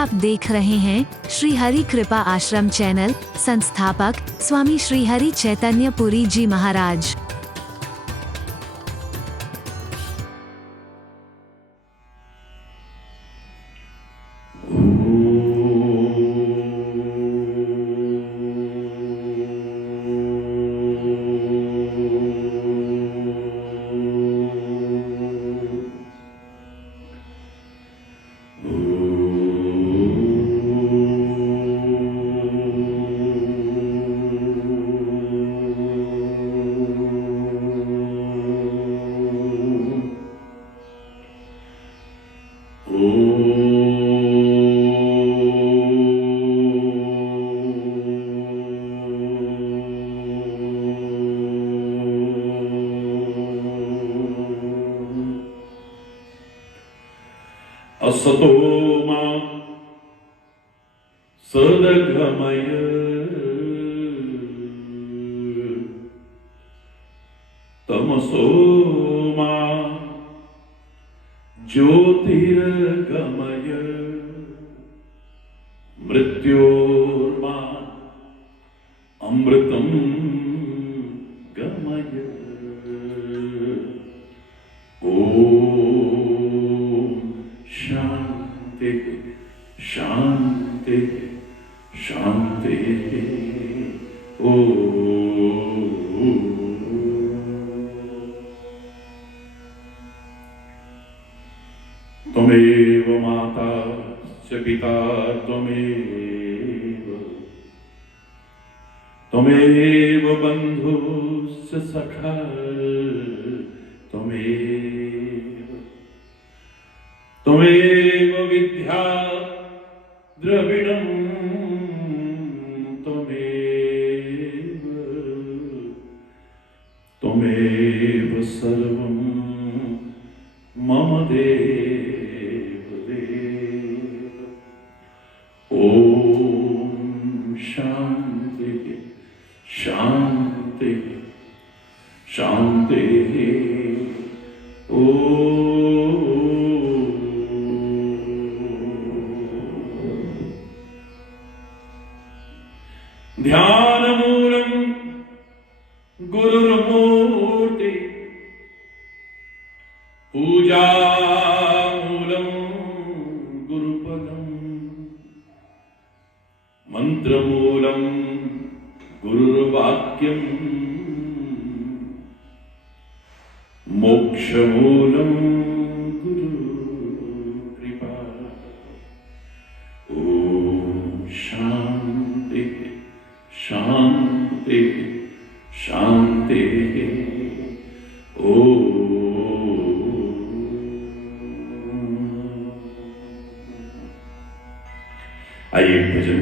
आप देख रहे हैं श्री हरि कृपा आश्रम चैनल। संस्थापक स्वामी श्री हरि चैतन्य पुरी जी महाराज। असतो मा सदगमय तमसो मा ज्योतिर्गमय मृत्योर्मा अमृतं गमय। शांति शांति शांति। ओ त्वमेव माता च पिता त्वमेव, त्वमेव बन्धुश्च सखा त्वमेव, त्वमेव विद्या द्रविणं त्वमेव, त्वमेव सर्वं मम देव देव। ॐ शान्ति शान्ति शान्ति। ध्यानमूलं गुरुर्मूर्ति, पूजामूलं गुरुपदं, मन्त्रमूलं गुरुर्वाक्यं, मोक्षमूलं गुरुकृपा। ॐ शान्ति शांति शांति। ओ आइए भजन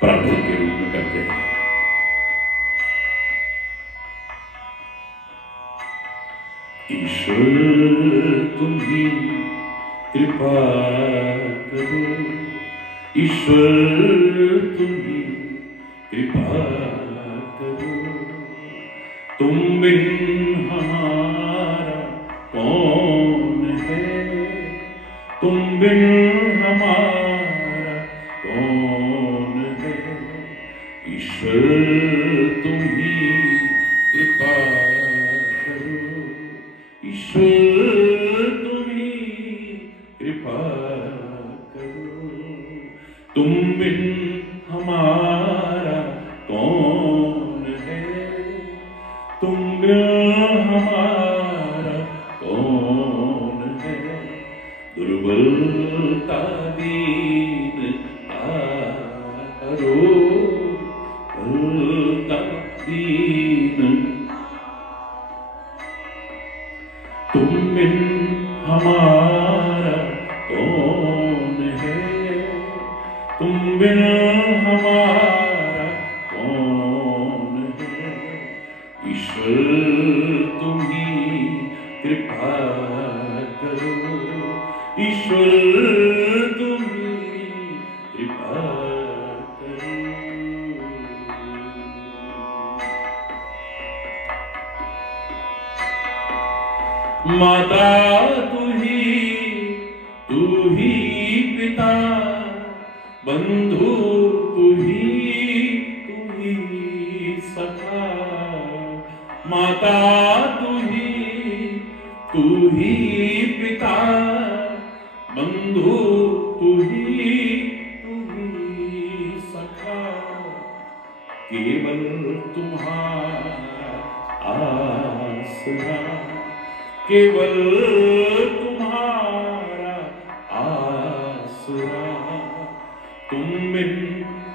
प्रार्थना के रूप में करते हैं। ईश्वर तुम ही कृपा करो, ईश्वर तुम ही कृपा करो, तुम बिन हमारा कौन है, तुम बिन हमारा कौन है। ईश्वर तुम ही कृपा करो, ईश्वर तुम ही कृपा करो, तुम बिन हमारा कौन है, तुम बिन हमारा कौन है। दुर्बलता दीन आरो, दुर्बलता दीन, तुम बिन हमारा कौन है, तुम बिन हमारा कौन है। ईश्वर तुम ही कृपा करो, ईश्वर तुम ही कृपा करो। माता तू ही पिता बंधु तू ही सखा, माता तू ही पिता, बंधु तू ही सखा, केवल तुम्हारा आसरा, केवल तुम्हारा आसरा, तुम बिन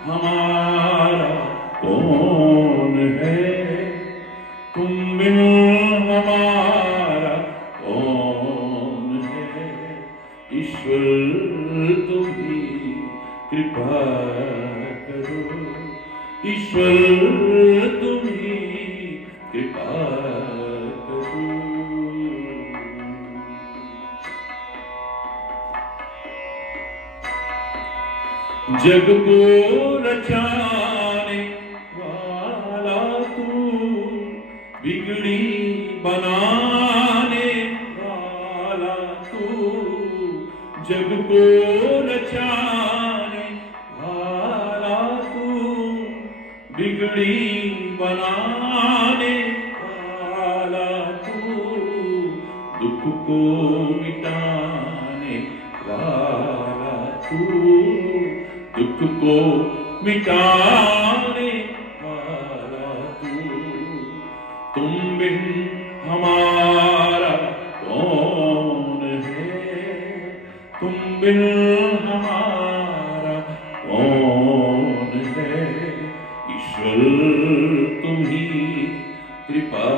हमारा कौन है, तुम बिन हमारा कौन है, ईश्वर तुम ही कृपा करो, ईश्वर तुम ही कृपा करो। जग को रचाने वाला तू, बिगड़ी बनाने वाला तू, जग को रचाने वाला तू, बिगड़ी बनाने वाला तू, दुख को मिटाने वाला तू, दुख को मिटाने वाला तू, तुम बिन हमारा कौन है, तुम बिन हमारा कौन है, ईश्वर तुम ही कृपा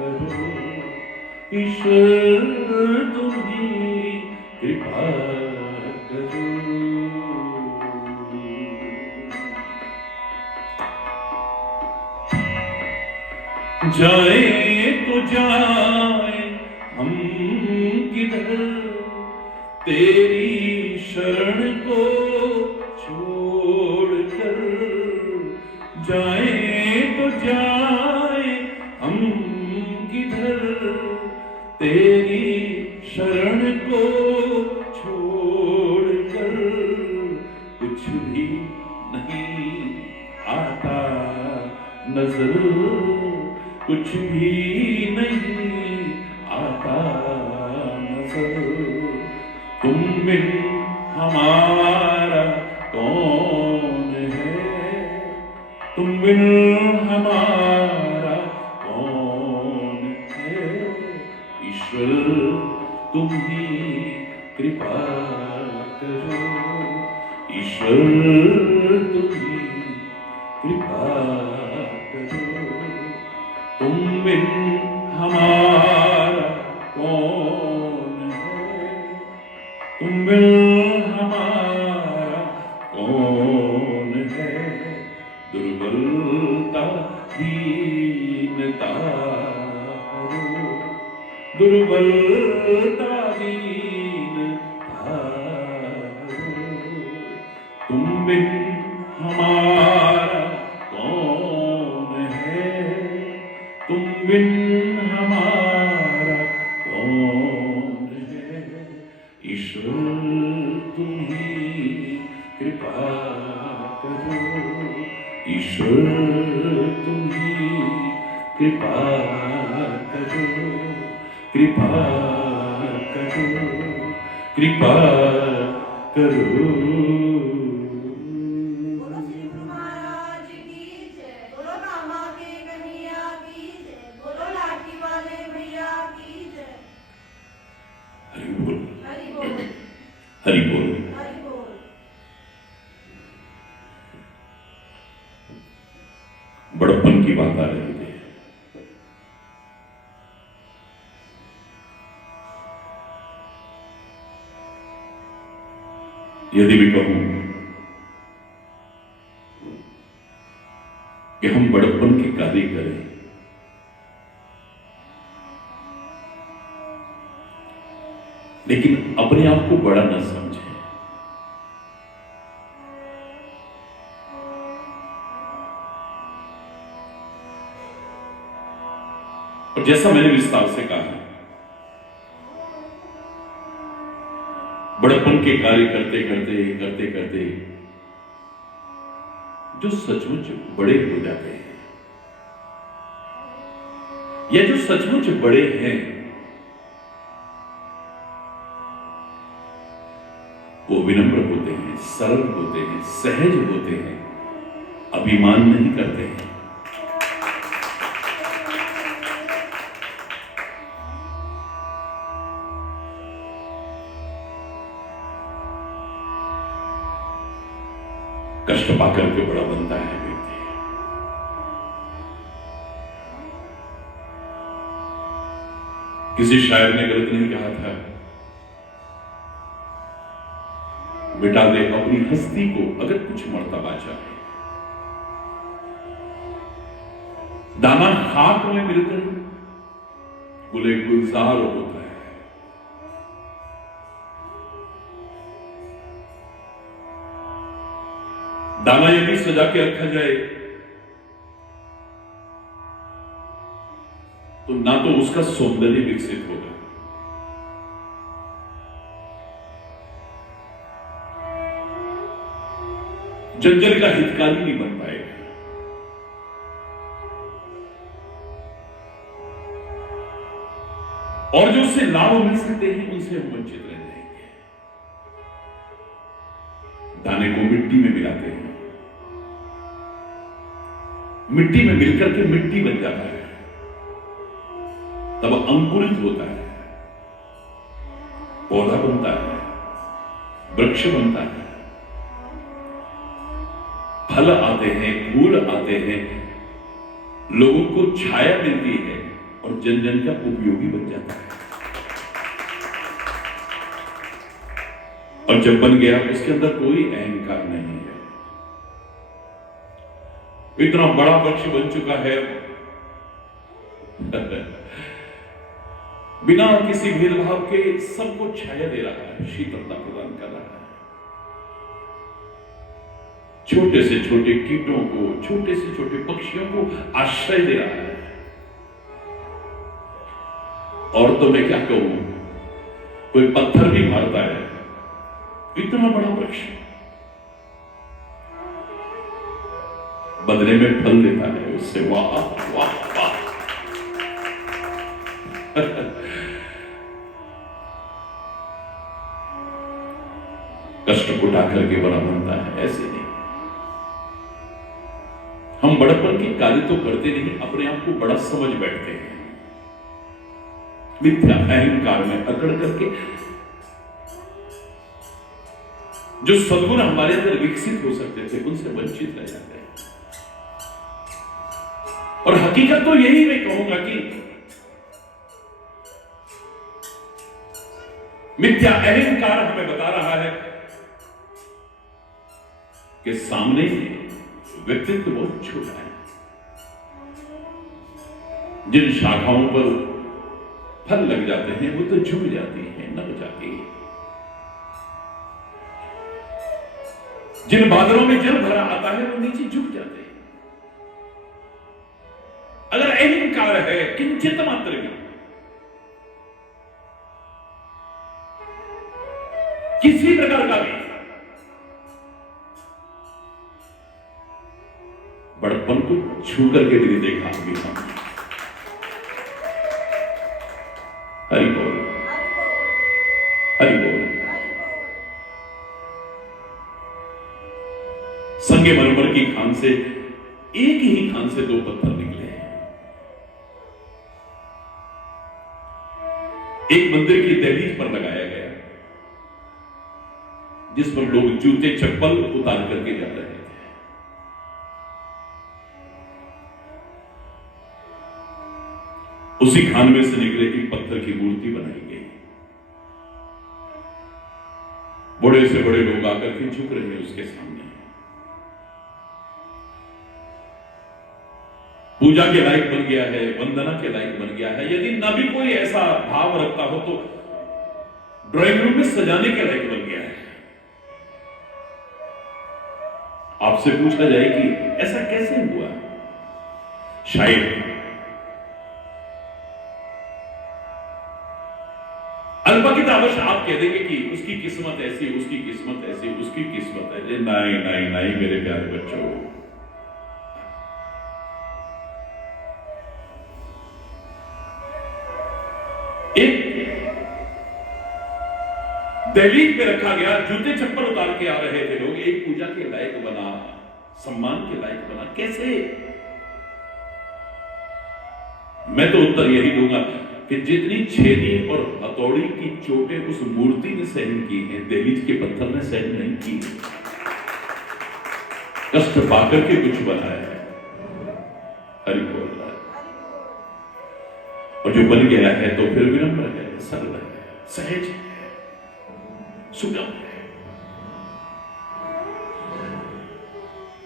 करो, ईश्वर तुम ही कृपा करो। जाए तो जाए हम किधर, तेरी शरण को छोड़कर, जाए तो जाए हम किधर, तेरी शरण को छोड़कर, कुछ भी नहीं आता नजर, कुछ भी नहीं आता नजर, तुम बिन हमारा कौन है, तुम बिन हमारा कौन है, ईश्वर तुम ही कृपा करो, ईश्वर तुम ही कृपा करो, तुम बिन हमारा कौन है, तुम बिन हमारा कौन है, दुर्बलता दीनता हरो, दुर्बलता दीनता हरो, तुम बिन हमारा कौन है, तुम बिन हमारा कौन है, ईश्वर तुम ही कृपा करो, ईश्वर तुम ही कृपा करो, कृपा करो, कृपा करो। हरि बोल। बड़प्पन की बात आ रही है। यदि भी कहूं कि हम बड़प्पन की कार्य करें, लेकिन अपने आप को बड़ा न समझें, और जैसा मैंने विस्तार से कहा, बड़प्पन के कार्य करते करते जो सचमुच बड़े हो जाते हैं, या जो सचमुच बड़े हैं, वो विनम्र होते हैं, सरल होते हैं, सहज होते हैं, अभिमान नहीं करते हैं। कष्ट पाकर के बड़ा बनता है व्यक्ति। किसी शायर ने गलत नहीं कहा था, मिटा दे अपनी हस्ती को अगर कुछ मर्तबा चाहे। दाना खाक में मिलकर गुले गुलजार होता है। दाना यदि सजा के रखा जाए तो ना तो उसका सौंदर्य विकसित होगा, जंजल का हितकारी नहीं बन पाएगा, और जो उससे लाभ मिल सकते हैं उनसे हम वंचित रह जाएंगे। दाने को मिट्टी में मिलाते हैं, मिट्टी में मिलकर के मिट्टी बन जाता है, तब अंकुरित होता है, पौधा बनता है, वृक्ष बनता है, फल आते हैं, फूल आते हैं, लोगों को छाया मिलती है और जन जन का उपयोगी बन जाता है। और जब बन गया उसके अंदर कोई अहंकार नहीं है। इतना बड़ा वृक्ष बन चुका है, बिना किसी भेदभाव के सबको छाया दे रहा है, शीतलता प्रदान कर रहा है। छोटे से छोटे कीटों को, छोटे से छोटे पक्षियों को आश्रय दे रहा है। और तो मैं क्या कहूं, कोई पत्थर भी मारता है, इतना बड़ा वृक्ष बदले में फल देता है उससे। वाह वाह वाह। कष्ट उठा करके बड़ा बनता है, ऐसे नहीं। हम बड़प्पन की कार्य तो करते नहीं, अपने आप को बड़ा समझ बैठते हैं, मिथ्या अहंकार में अकड़ करके। जो सद्गुण हमारे अंदर विकसित हो सकते थे उनसे वंचित रह जाते हैं। और हकीकत तो यही मैं कहूंगा कि मिथ्या अहंकार हमें बता रहा है कि सामने व्यक्तित्व बहुत छोटा है। जिन शाखाओं पर फल लग जाते हैं वो तो झुक जाती हैं, नब जाती है। जिन बादलों में जल भरा आता है वो नीचे झुक जाते हैं। अगर अहंकार है किंचित मात्र भी, किसी प्रकार का भी, बड़प्पन को छू करके भी नहीं देखा अभी हम। हरि बोल, हरि बोल। संगे मरमर की खान से, एक ही खान से दो पत्थर निकले। एक मंदिर की दहलीज पर लगाया गया, जिस पर लोग जूते चप्पल उतार करके जा रहे थे। उसी खान में से निकले एक पत्थर की मूर्ति बनाई गई। बड़े से बड़े लोग आकर के झुक रहे हैं उसके सामने, पूजा के लायक बन गया है, वंदना के लायक बन गया है। यदि न भी कोई ऐसा भाव रखता हो तो ड्राइंग रूम में सजाने के लायक बन गया है। आपसे पूछा जाए कि ऐसा कैसे हुआ? शायद अल्पकित अवश्य आप कह देंगे कि उसकी उसकी किस्मत ऐसी, उसकी किस्मत ऐसी, उसकी किस्मत ऐसी। नहीं नहीं नहीं मेरे प्यारे बच्चों, एक दहलीज में रखा गया, जूते चप्पल उतार के आ रहे थे लोग, एक पूजा के लायक बना, सम्मान के लायक बना। कैसे? मैं तो उत्तर यही दूंगा कि जितनी छेनी और हथौड़ी की चोटें उस मूर्ति ने सहन की हैं, दहलीज के पत्थर ने सहन नहीं की। कष्ट पाकर के कुछ बनाया है। हरि बोल रहा है। और जो बन गया है तो फिर विनम्र है, सरल है, सहज है, सुगम है।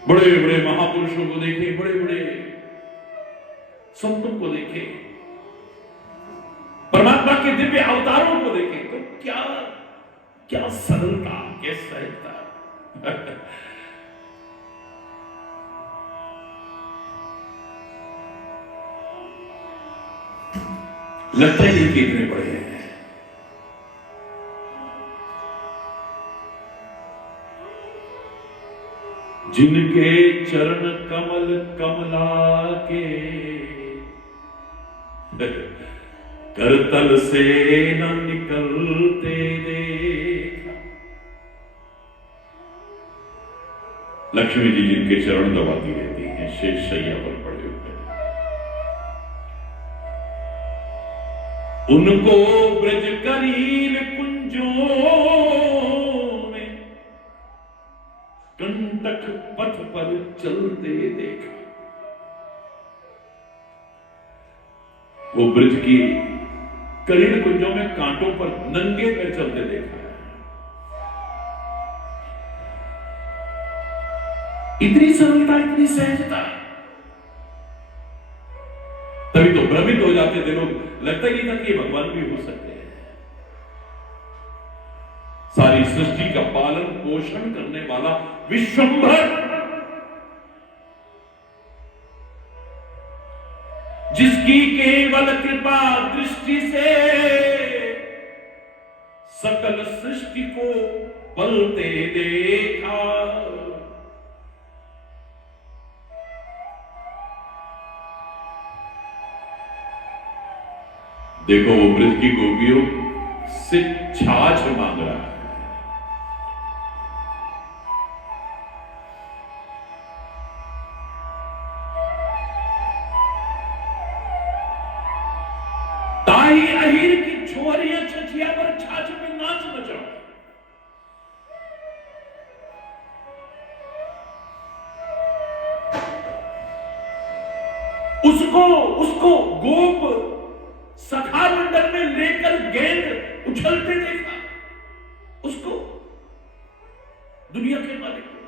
बड़े बड़े महापुरुषों को देखे, बड़े बड़े संतों को देखे, परमात्मा के दिव्य अवतारों को देखे, तो क्या क्या सरलता, क्या सहजता। लगता है कि इतने बड़े हैं। जिनके चरण कमल कमला के करतल से न निकलते देखा। लक्ष्मी जी जिनके चरण दबाती रहती हैं, शेष शैया पर पड़े हुए, उनको ब्रज करील कुंजों में कंटक पथ पर चलते देखा। वो ब्रज की करील कुंजों में कांटों पर नंगे पैर चलते देखा है। इतनी सरलता, इतनी सहजता। तभी तो भ्रमित हो जाते थे लोग, लगता ही नहीं था कि भगवान भी हो सकते हैं। सारी सृष्टि का पालन पोषण करने वाला विश्वंभर, जिसकी केवल कृपा दृष्टि से सकल सृष्टि को पलते देखा। देखो वो ब्रज की गोपियों से छाछ मांग रहा है। ताई अहीर की छोरियां छछिया पर छाछ में नाच नचाओ। उसको उसको गोप सखा मंडल में लेकर गेंद उछलते देखा। उसको, दुनिया के मालिक को।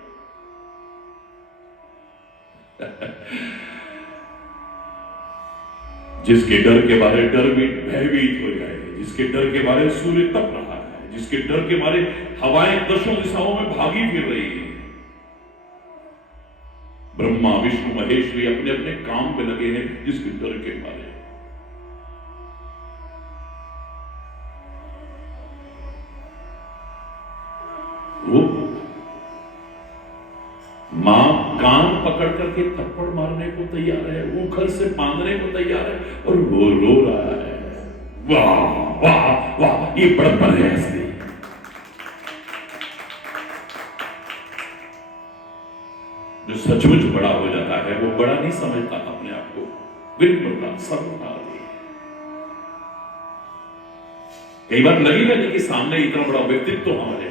जिसके डर के बारे डर भी भयभीत हो जाए, जिसके डर के बारे सूर्य तप रहा है, जिसके डर के बारे हवाएं दशों दिशाओं में भागी फिर रही है। ब्रह्मा विष्णु महेश भी अपने अपने काम पे लगे हैं, जिसके डर के बारे। वो मां कान पकड़ करके थप्पड़ मारने को तैयार है, उखल से बांधने को तैयार है, और वो रो रहा है। वाह वाह वाह, ये बड़प्पन है असली। जो सचमुच बड़ा हो जाता है वो बड़ा नहीं समझता अपने आप को, विनम्रता सरलता। कई बार लगेगा कि सामने इतना बड़ा व्यक्तित्व तो हमारे है।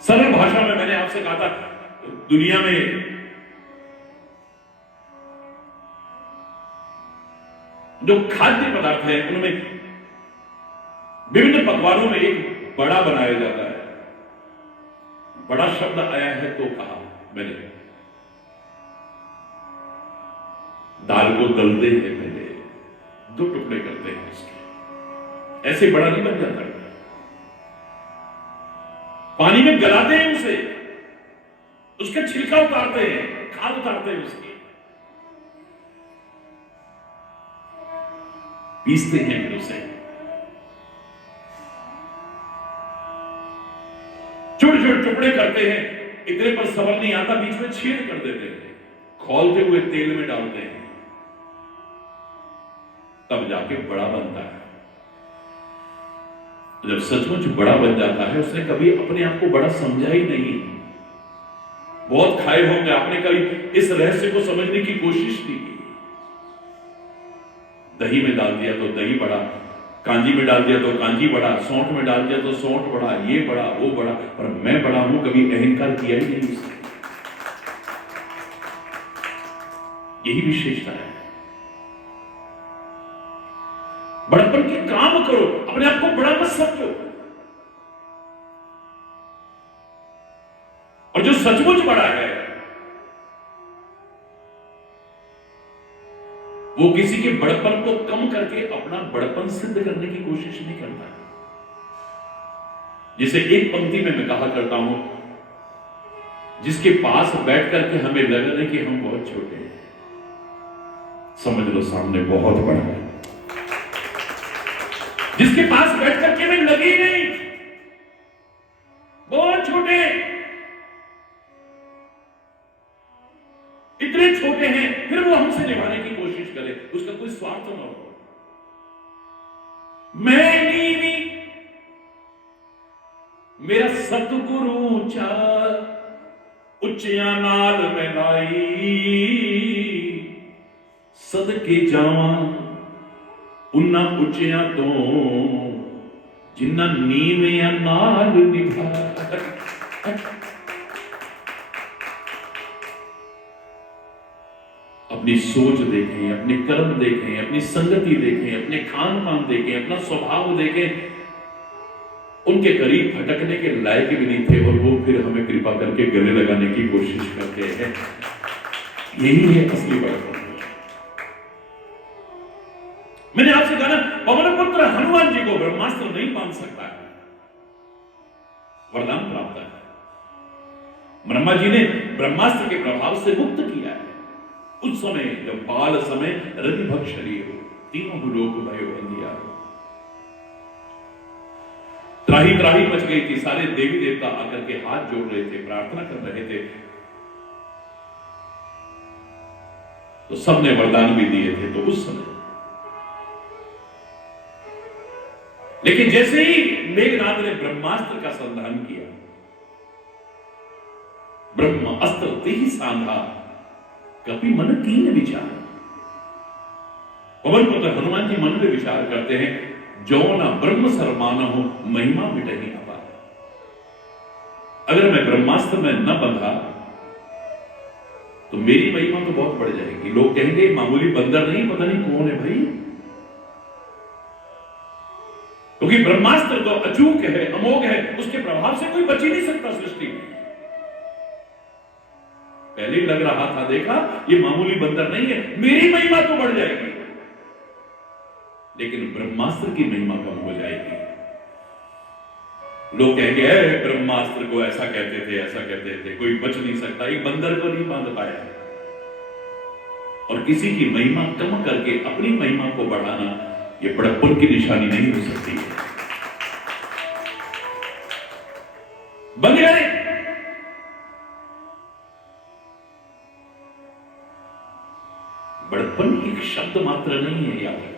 सरल भाषा में मैंने आपसे कहा था, दुनिया में जो खाद्य पदार्थ है उनमें विभिन्न पकवानों में एक बड़ा बनाया जाता है। बड़ा शब्द आया है तो कहा मैंने, दाल को गलते हैं पहले, 2 टुकड़े करते हैं उसके, ऐसे बड़ा नहीं बन जाता। पानी में गलाते हैं उसे, उसका छिलका उतारते हैं, खाद उतारते हैं उसकी, पीसते हैं फिर उसे, छोटे छोटे टुकड़े करते हैं, इतने पर सबर नहीं आता, बीच में छेद कर देते हैं, खौलते हुए तेल में डालते हैं, तब जाके बड़ा बनता है। जब सचमुच बड़ा बन जाता है, उसने कभी अपने आप को बड़ा समझा ही नहीं। बहुत खाए होंगे आपने, कभी इस रहस्य को समझने की कोशिश नहीं की। दही में डाल दिया तो दही बड़ा, कांजी में डाल दिया तो कांजी बड़ा, सौंठ में डाल दिया तो सौंठ बड़ा, ये बड़ा वो बड़ा, पर मैं बड़ा हूं कभी अहंकार किया ही नहीं उसने। यही विशेषता है। बड़पन के काम करो, अपने आप को बड़ा मत समझो। और जो सचमुच बड़ा है वो किसी के बड़पन को कम करके अपना बड़पन सिद्ध करने की कोशिश नहीं करता। जिसे एक पंक्ति में मैं कहा करता हूं, जिसके पास बैठ करके हमें लग रहा है कि हम बहुत छोटे हैं, समझ लो सामने बहुत बड़ा है। जिसके पास बैठ करके हमें लगे नहीं बहुत छोटे, इतने छोटे हैं, फिर वो हमसे निभाने की कोशिश करे, उसका कोई स्वार्थ ना हो। मैं नीवी मेरा सतगुरु ऊंचा, उच्चिया नाल में लाई, सदके जावा उन्ना उच्चिया तो जिन्ना नीविया नाल निभा। अपनी सोच देखें, अपने कर्म देखें, अपनी संगति देखें, अपने खान पान देखें, अपना स्वभाव देखें। उनके करीब भटकने के लायक भी नहीं थे और वो फिर हमें कृपा करके गले लगाने की कोशिश करते हैं। यही है असली बड़पन। मैंने आपसे कहा ना, पवन पुत्र हनुमान जी को ब्रह्मास्त्र नहीं बांध सकता है, वरदान प्राप्त है। ब्रह्मा जी ने ब्रह्मास्त्र के प्रभाव से मुक्त किया है। उस समय जब बाल समय रविभक्त शरीर, तीनों लोक भयो अंधियारो, त्राही त्राही मच गई थी। सारे देवी देवता आकर के हाथ जोड़ रहे थे, प्रार्थना कर रहे थे, तो सबने वरदान भी दिए थे। तो उस समय लेकिन जैसे ही मेघनाथ ने ब्रह्मास्त्र का संधान किया, ब्रह्म अस्त्र ते ही सांधा, कभी मन कीन विचार। पवन पुत्र हनुमान जी मन में विचार करते हैं, जो ना ब्रह्म सरमान हो महिमा मिटही अपार। अगर मैं ब्रह्मास्त्र में न बंधा तो मेरी महिमा तो बहुत बढ़ जाएगी। लोग कहेंगे मामूली बंदर नहीं, पता नहीं कौन है भाई, क्योंकि ब्रह्मास्त्र तो अचूक है, अमोघ है, उसके प्रभाव से कोई बच ही नहीं सकता सृष्टि में। पहले ही लग रहा था, देखा ये मामूली बंदर नहीं है, मेरी महिमा तो बढ़ जाएगी, लेकिन ब्रह्मास्त्र की महिमा कम हो जाएगी। लोग कहेंगे ब्रह्मास्त्र को ऐसा कहते थे, ऐसा कहते थे, कोई बच नहीं सकता, एक बंदर को नहीं बांध पाया। और किसी की महिमा कम करके अपनी महिमा को बढ़ाना, ये बड़प्पन की निशानी नहीं हो सकती है। बन गए बड़प्पन एक शब्द मात्र नहीं है, याद रखना।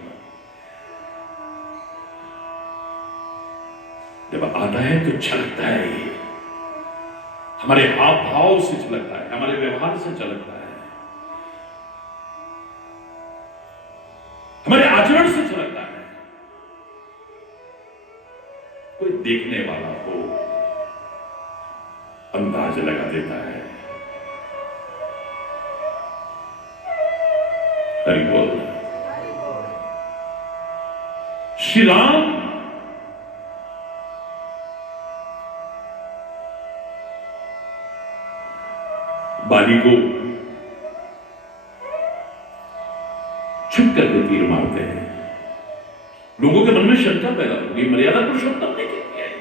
जब आता है तो छलकता है, ये हमारे हाव भाव से छलकता है, हमारे व्यवहार से छलकता है, हमारे आचरण से छलकता है। कोई देखने वाला हो अंदाज लगा देता है। हरि बोल। श्री राम बाली को छुप करके तीर मारते हैं। लोगों के मन में शंका पैदा होगी, मर्यादा पुरुषोत्तम ने क्या किया है?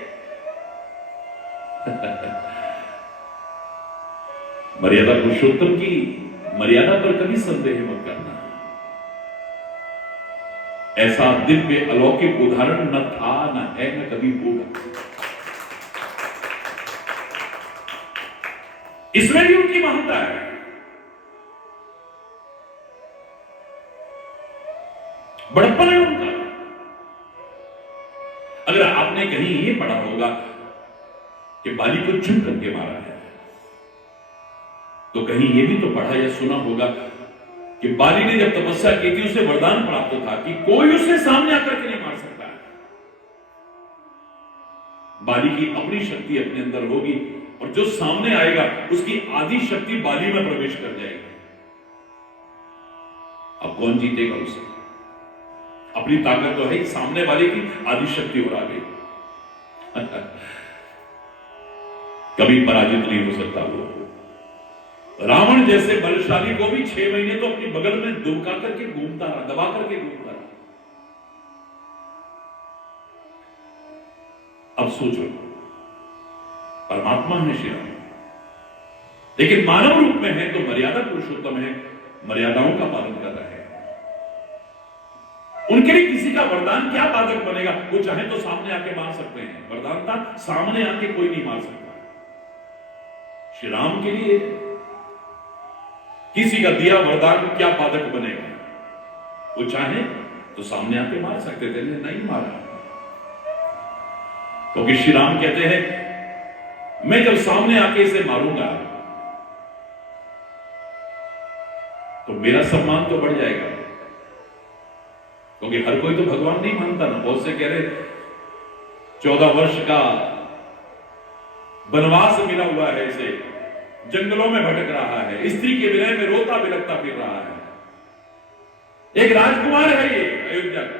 मर्यादा पुरुषोत्तम की मर्यादा पर कभी संदेह मत करना। ऐसा दिव्य अलौकिक उदाहरण न था, न है, न कभी होगा। इसमें भी उनकी महत्ता है। बड़प्पन है उनका। अगर आपने कहीं ये पढ़ा होगा कि बाली को चुन करके मारा है, तो कहीं ये भी तो पढ़ा या सुना होगा कि बाली ने जब तपस्या की थी उसे वरदान प्राप्त था कि कोई उसे सामने आकर के नहीं मार सकता है। बाली की अपनी शक्ति अपने अंदर होगी और जो सामने आएगा उसकी आधी शक्ति बाली में प्रवेश कर जाएगी। अब कौन जीतेगा उसे? अपनी ताकत तो है ही, सामने वाले की आधी शक्ति और आ गई। कभी पराजित नहीं हो सकता वो। रावण जैसे बलशाली को भी 6 महीने तो अपनी बगल में दुबका करके घूमता रहा, दबा करके घूमता रहा। अब सोचो, परमात्मा है श्री राम, लेकिन मानव रूप में है तो मर्यादा पुरुषोत्तम है, मर्यादाओं का पालन कर रहा है। उनके लिए किसी का वरदान क्या बाधक बनेगा? वो चाहे तो सामने आके मार सकते हैं, वरदान था सामने आके कोई नहीं मार सकता। श्री राम के लिए किसी का दिया वरदान क्या बाधक बनेगा? वो चाहे तो सामने आके मार सकते थे, नहीं मारा, क्योंकि श्री राम कहते हैं मैं जब सामने आके इसे मारूंगा तो मेरा सम्मान तो बढ़ जाएगा, क्योंकि हर कोई तो भगवान नहीं मानता ना। बहुत से कह रहे 14 वर्ष का वनवास मिला हुआ है इसे, जंगलों में भटक रहा है, स्त्री के विनय में रोता बिलखता फिर रहा है, एक राजकुमार है ये अयोध्या का।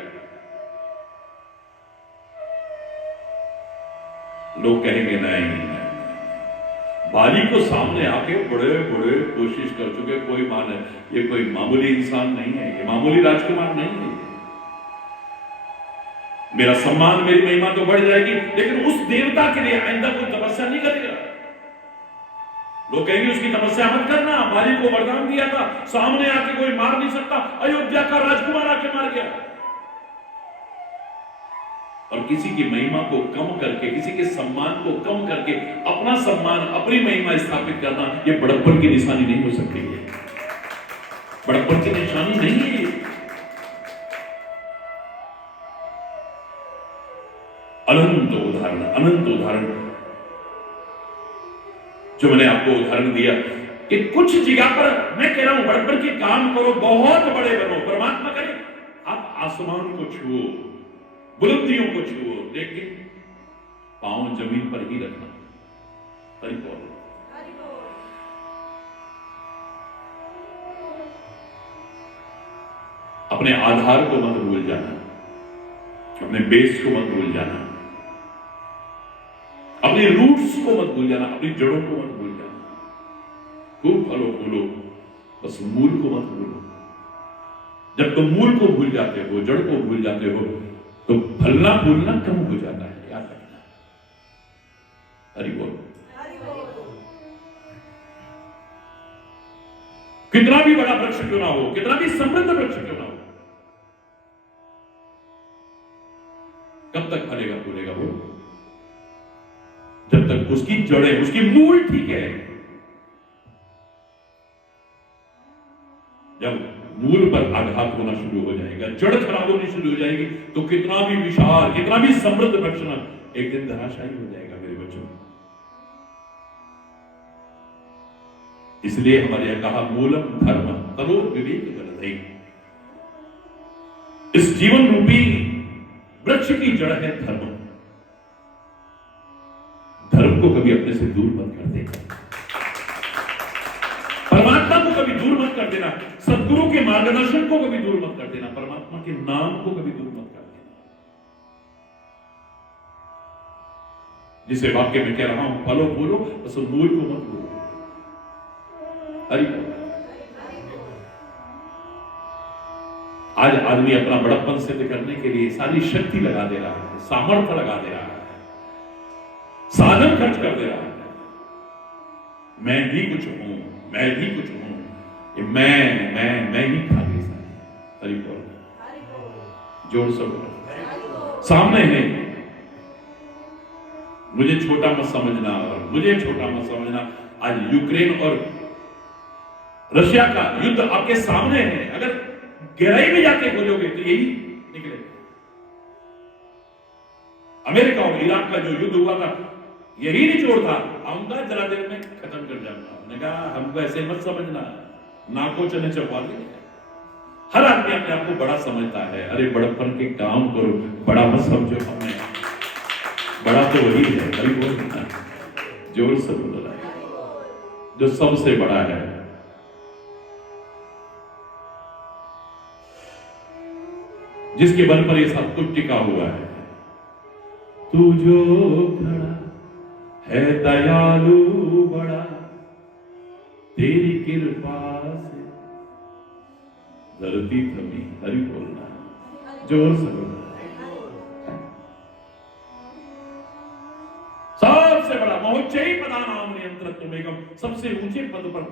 लोग कहेंगे नहीं, बाली को सामने आके बड़े बड़े कोशिश कर चुके, कोई माने ये कोई मामूली इंसान नहीं है, ये मामूली राजकुमार नहीं है, मेरा सम्मान मेरी महिमा तो बढ़ जाएगी, लेकिन उस देवता के लिए आइंदा कोई तपस्या नहीं करेगा। लोग कहेंगे उसकी तपस्या मत करना, बाली को वरदान दिया था, सामने आके कोई मार नहीं सकता, अयोध्या का राजकुमार आके मार गया। और किसी की महिमा को कम करके, किसी के सम्मान को कम करके अपना सम्मान, अपनी महिमा स्थापित करना, यह बड़प्पन की निशानी नहीं हो सकती है, बड़प्पन की निशानी नहीं है। अनंत उदाहरण, अनंत उदाहरण जो मैंने आपको उदाहरण दिया कि कुछ जगह पर मैं कह रहा हूं बड़प्पन के काम करो, बहुत बड़े बनो, परमात्मा करे, आप आसमान को छुओ, बुलंदियों को छुओ, लेकिन पांव जमीन पर ही रखना। हरि बोल। अपने आधार को मत भूल जाना, अपने बेस को मत भूल जाना, अपने रूट्स को मत भूल जाना, अपनी जड़ों को मत भूल जाना। खूब फलो फूलो, बस मूल को मत भूलो। जब तुम मूल को भूल जाते हो, जड़ को भूल जाते हो, तो फलना फूलना कम हो जाता है, याद रखना। हरि बोल। कितना भी बड़ा वृक्ष क्यों ना हो, कितना भी समृद्ध वृक्ष क्यों ना हो, कब तक फलेगा फूलेगा वो? जब तक उसकी जड़ें, उसकी मूल ठीक है। जब मूल पर आघात होना शुरू हो जाएगा, जड़ खराब होनी शुरू हो जाएगी, तो कितना भी विशाल, कितना भी समृद्ध वृक्ष एक दिन धराशायी हो जाएगा मेरे बच्चों। इसलिए हमारे यहां कहा मूलम धर्म तनो विवेक गलधई। इस जीवन रूपी वृक्ष की जड़ है धर्म। धर्म को कभी अपने से दूर मत कर देना, परमात्मा को कभी दूर मत कर देना, सदगुरु के मार्गदर्शन को कभी दूर मत कर देना, परमात्मा के नाम को कभी दूर मत कर देना। जिसे वाक्य में कह रहा हूं, फलो फूलो, बस मूल को मत भूलो। हरि बोल। आज आदमी अपना बड़प्पन सिद्ध करने के लिए सारी शक्ति लगा दे रहा है, सामर्थ्य लगा दे रहा है, साधन खर्च कर दे रहा है। मैं भी कुछ हूं, मैं भी कुछ हूं, ये मैं ही खाली। हरि बोल। जोर से बोलो। सामने है, मुझे छोटा मत समझना और मुझे छोटा मत समझना। आज यूक्रेन और रशिया का युद्ध आपके सामने है। अगर गहराई में जाके खोजोगे तो यही निकले। अमेरिका और इराक का जो युद्ध हुआ था, यही निचोड़ था। आऊंगा जरा देर में खत्म कर जाऊंगा। उन्होंने कहा हमको ऐसे मत समझना, नाको चने चबवा देंगे। हर आदमी अपने आप को बड़ा समझता है। अरे बड़प्पन के काम करो, बड़ा मत समझो। हमने बड़ा तो वही है, बड़ी बोलना जोर से बोला, जो सबसे बड़ा है। जिसके बल पर ये सब कुछ टिका हुआ है। तू जो खड़ा है दयालु बड़ा, तेरी कृपा से धरती थमी। हरि बोलना जोर से बोलना। सबसे बड़ा महोच्चयी पदानाम नियंत्रत्वमेकम्, सबसे ऊंचे पद पर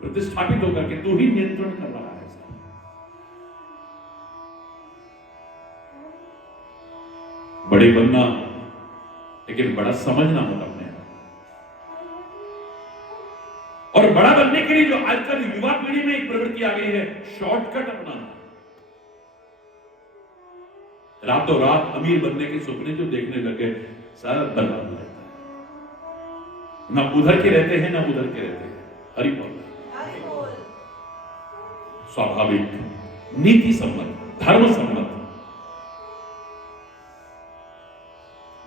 प्रतिष्ठापित होकर के तू ही नियंत्रण कर रहा है। बड़े बनना, लेकिन बड़ा समझना मत अपने। और बड़ा बनने के लिए जो आजकल युवा पीढ़ी में एक प्रवृत्ति आ गई है, शॉर्टकट अपनाना। रातों रात अमीर बनने के सपने जो देखने लगे, सारा बर्बाद हो जाता है। ना उधर के रहते हैं, ना उधर के रहते हैं। हरि बोल। स्वाभाविक, नीति सम्मत, धर्म सम्मत,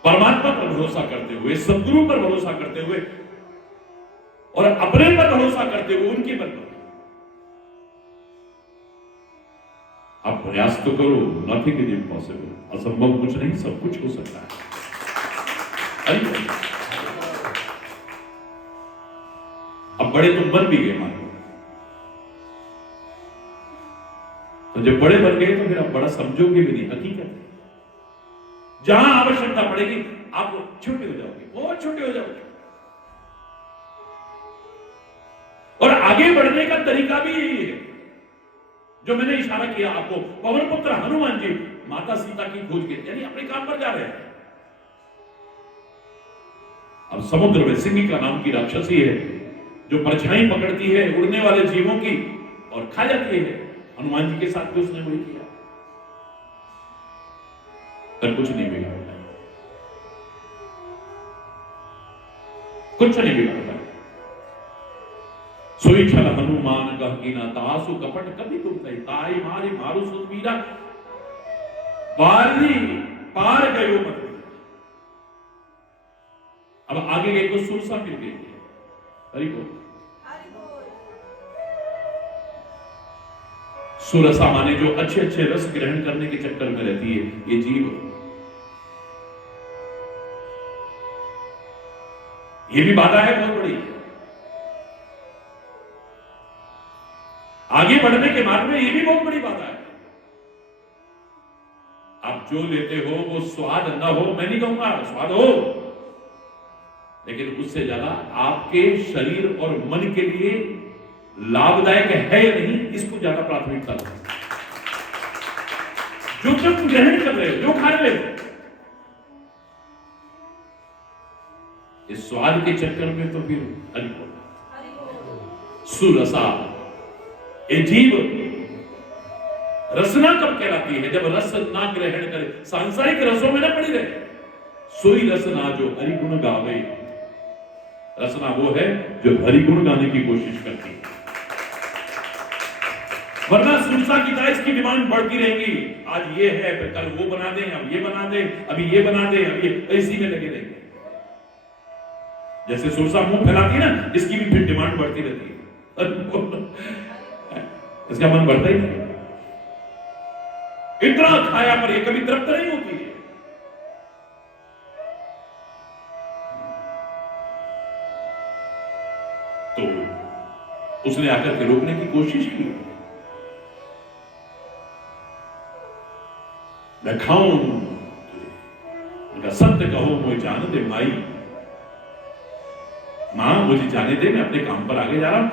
परमात्मा पर भरोसा करते हुए, सदगुरु पर भरोसा करते हुए और अपने पर भरोसा करते हुए उनके बल पर आप प्रयास तो करो। Nothing is impossible. असंभव कुछ नहीं, सब कुछ हो सकता है। अब बड़े तुम बन भी गए, मान लो, तो जब बड़े बन गए तो फिर आप बड़ा समझोगे भी नहीं। हकीकत है, जहां आवश्यकता पड़ेगी आप छोटे हो जाओगे, बहुत छोटे हो जाओगे। और आगे बढ़ने का तरीका भी यही है जो मैंने इशारा किया आपको। पवन पुत्र हनुमान जी माता सीता की खोज के यानी अपने काम पर जा रहे हैं। अब समुद्र में सिंगिका नाम की राक्षसी है जो परछाई पकड़ती है उड़ने वाले जीवों की और खा जाती है। हनुमान जी के साथ भी उसने वही किया, पर कुछ नहीं बिगाड़ पाया, कुछ नहीं बिगाड़ पाया। सोई छल हनुमान कह कीना, तासु कपट कभी तुम कही, ताई मारी मारू सुतवीरा, बारी पार गयो मत। अब आगे गए तो सुरसा मिल गई। हरि बोल। सुरसा माने जो अच्छे अच्छे रस ग्रहण करने के चक्कर में रहती है ये जीव। ये भी बाधा है बहुत बड़ी। आगे बढ़ने के मार्ग में ये भी बहुत बड़ी बाधा है। आप जो लेते हो वो स्वाद न हो, मैं नहीं कहूंगा, स्वाद हो, लेकिन उससे ज्यादा आपके शरीर और मन के लिए लाभदायक है या नहीं, इसको ज्यादा प्राथमिकता दो। जो तुम ग्रहण कर रहे हो, जो खा रहे हो, इस स्वाद के चक्कर में तो फिर हरि बोल। सुरसा, ये जीव रसना कब कहलाती है? जब रस ना ग्रहण करे, सांसारिक रसों में ना पड़ी रहे। सोई रसना जो हरि गुण गावे। रसना वो है जो हरि गुण गाने की कोशिश करती है, वरना सुरसा की तरह इसकी डिमांड बढ़ती रहेगी। आज ये है, फिर कल वो बना दें, अब ये बना दें, अभी ये बना दें, अब ये, इसी में लगे रहेंगे। जैसे सुरसा मुंह फैलाती है ना, इसकी भी फिर डिमांड बढ़ती रहती है। इसका मन बढ़ता ही नहीं। इतना खाया पर ये कभी तृप्त नहीं होती है। तो उसने आकर के रोकने की कोशिश की। मैं खाऊं उनका सत्य कहो मुझे जाने दे माई। मां मुझे जाने दे, मैं अपने काम पर आगे जा रहा हूं।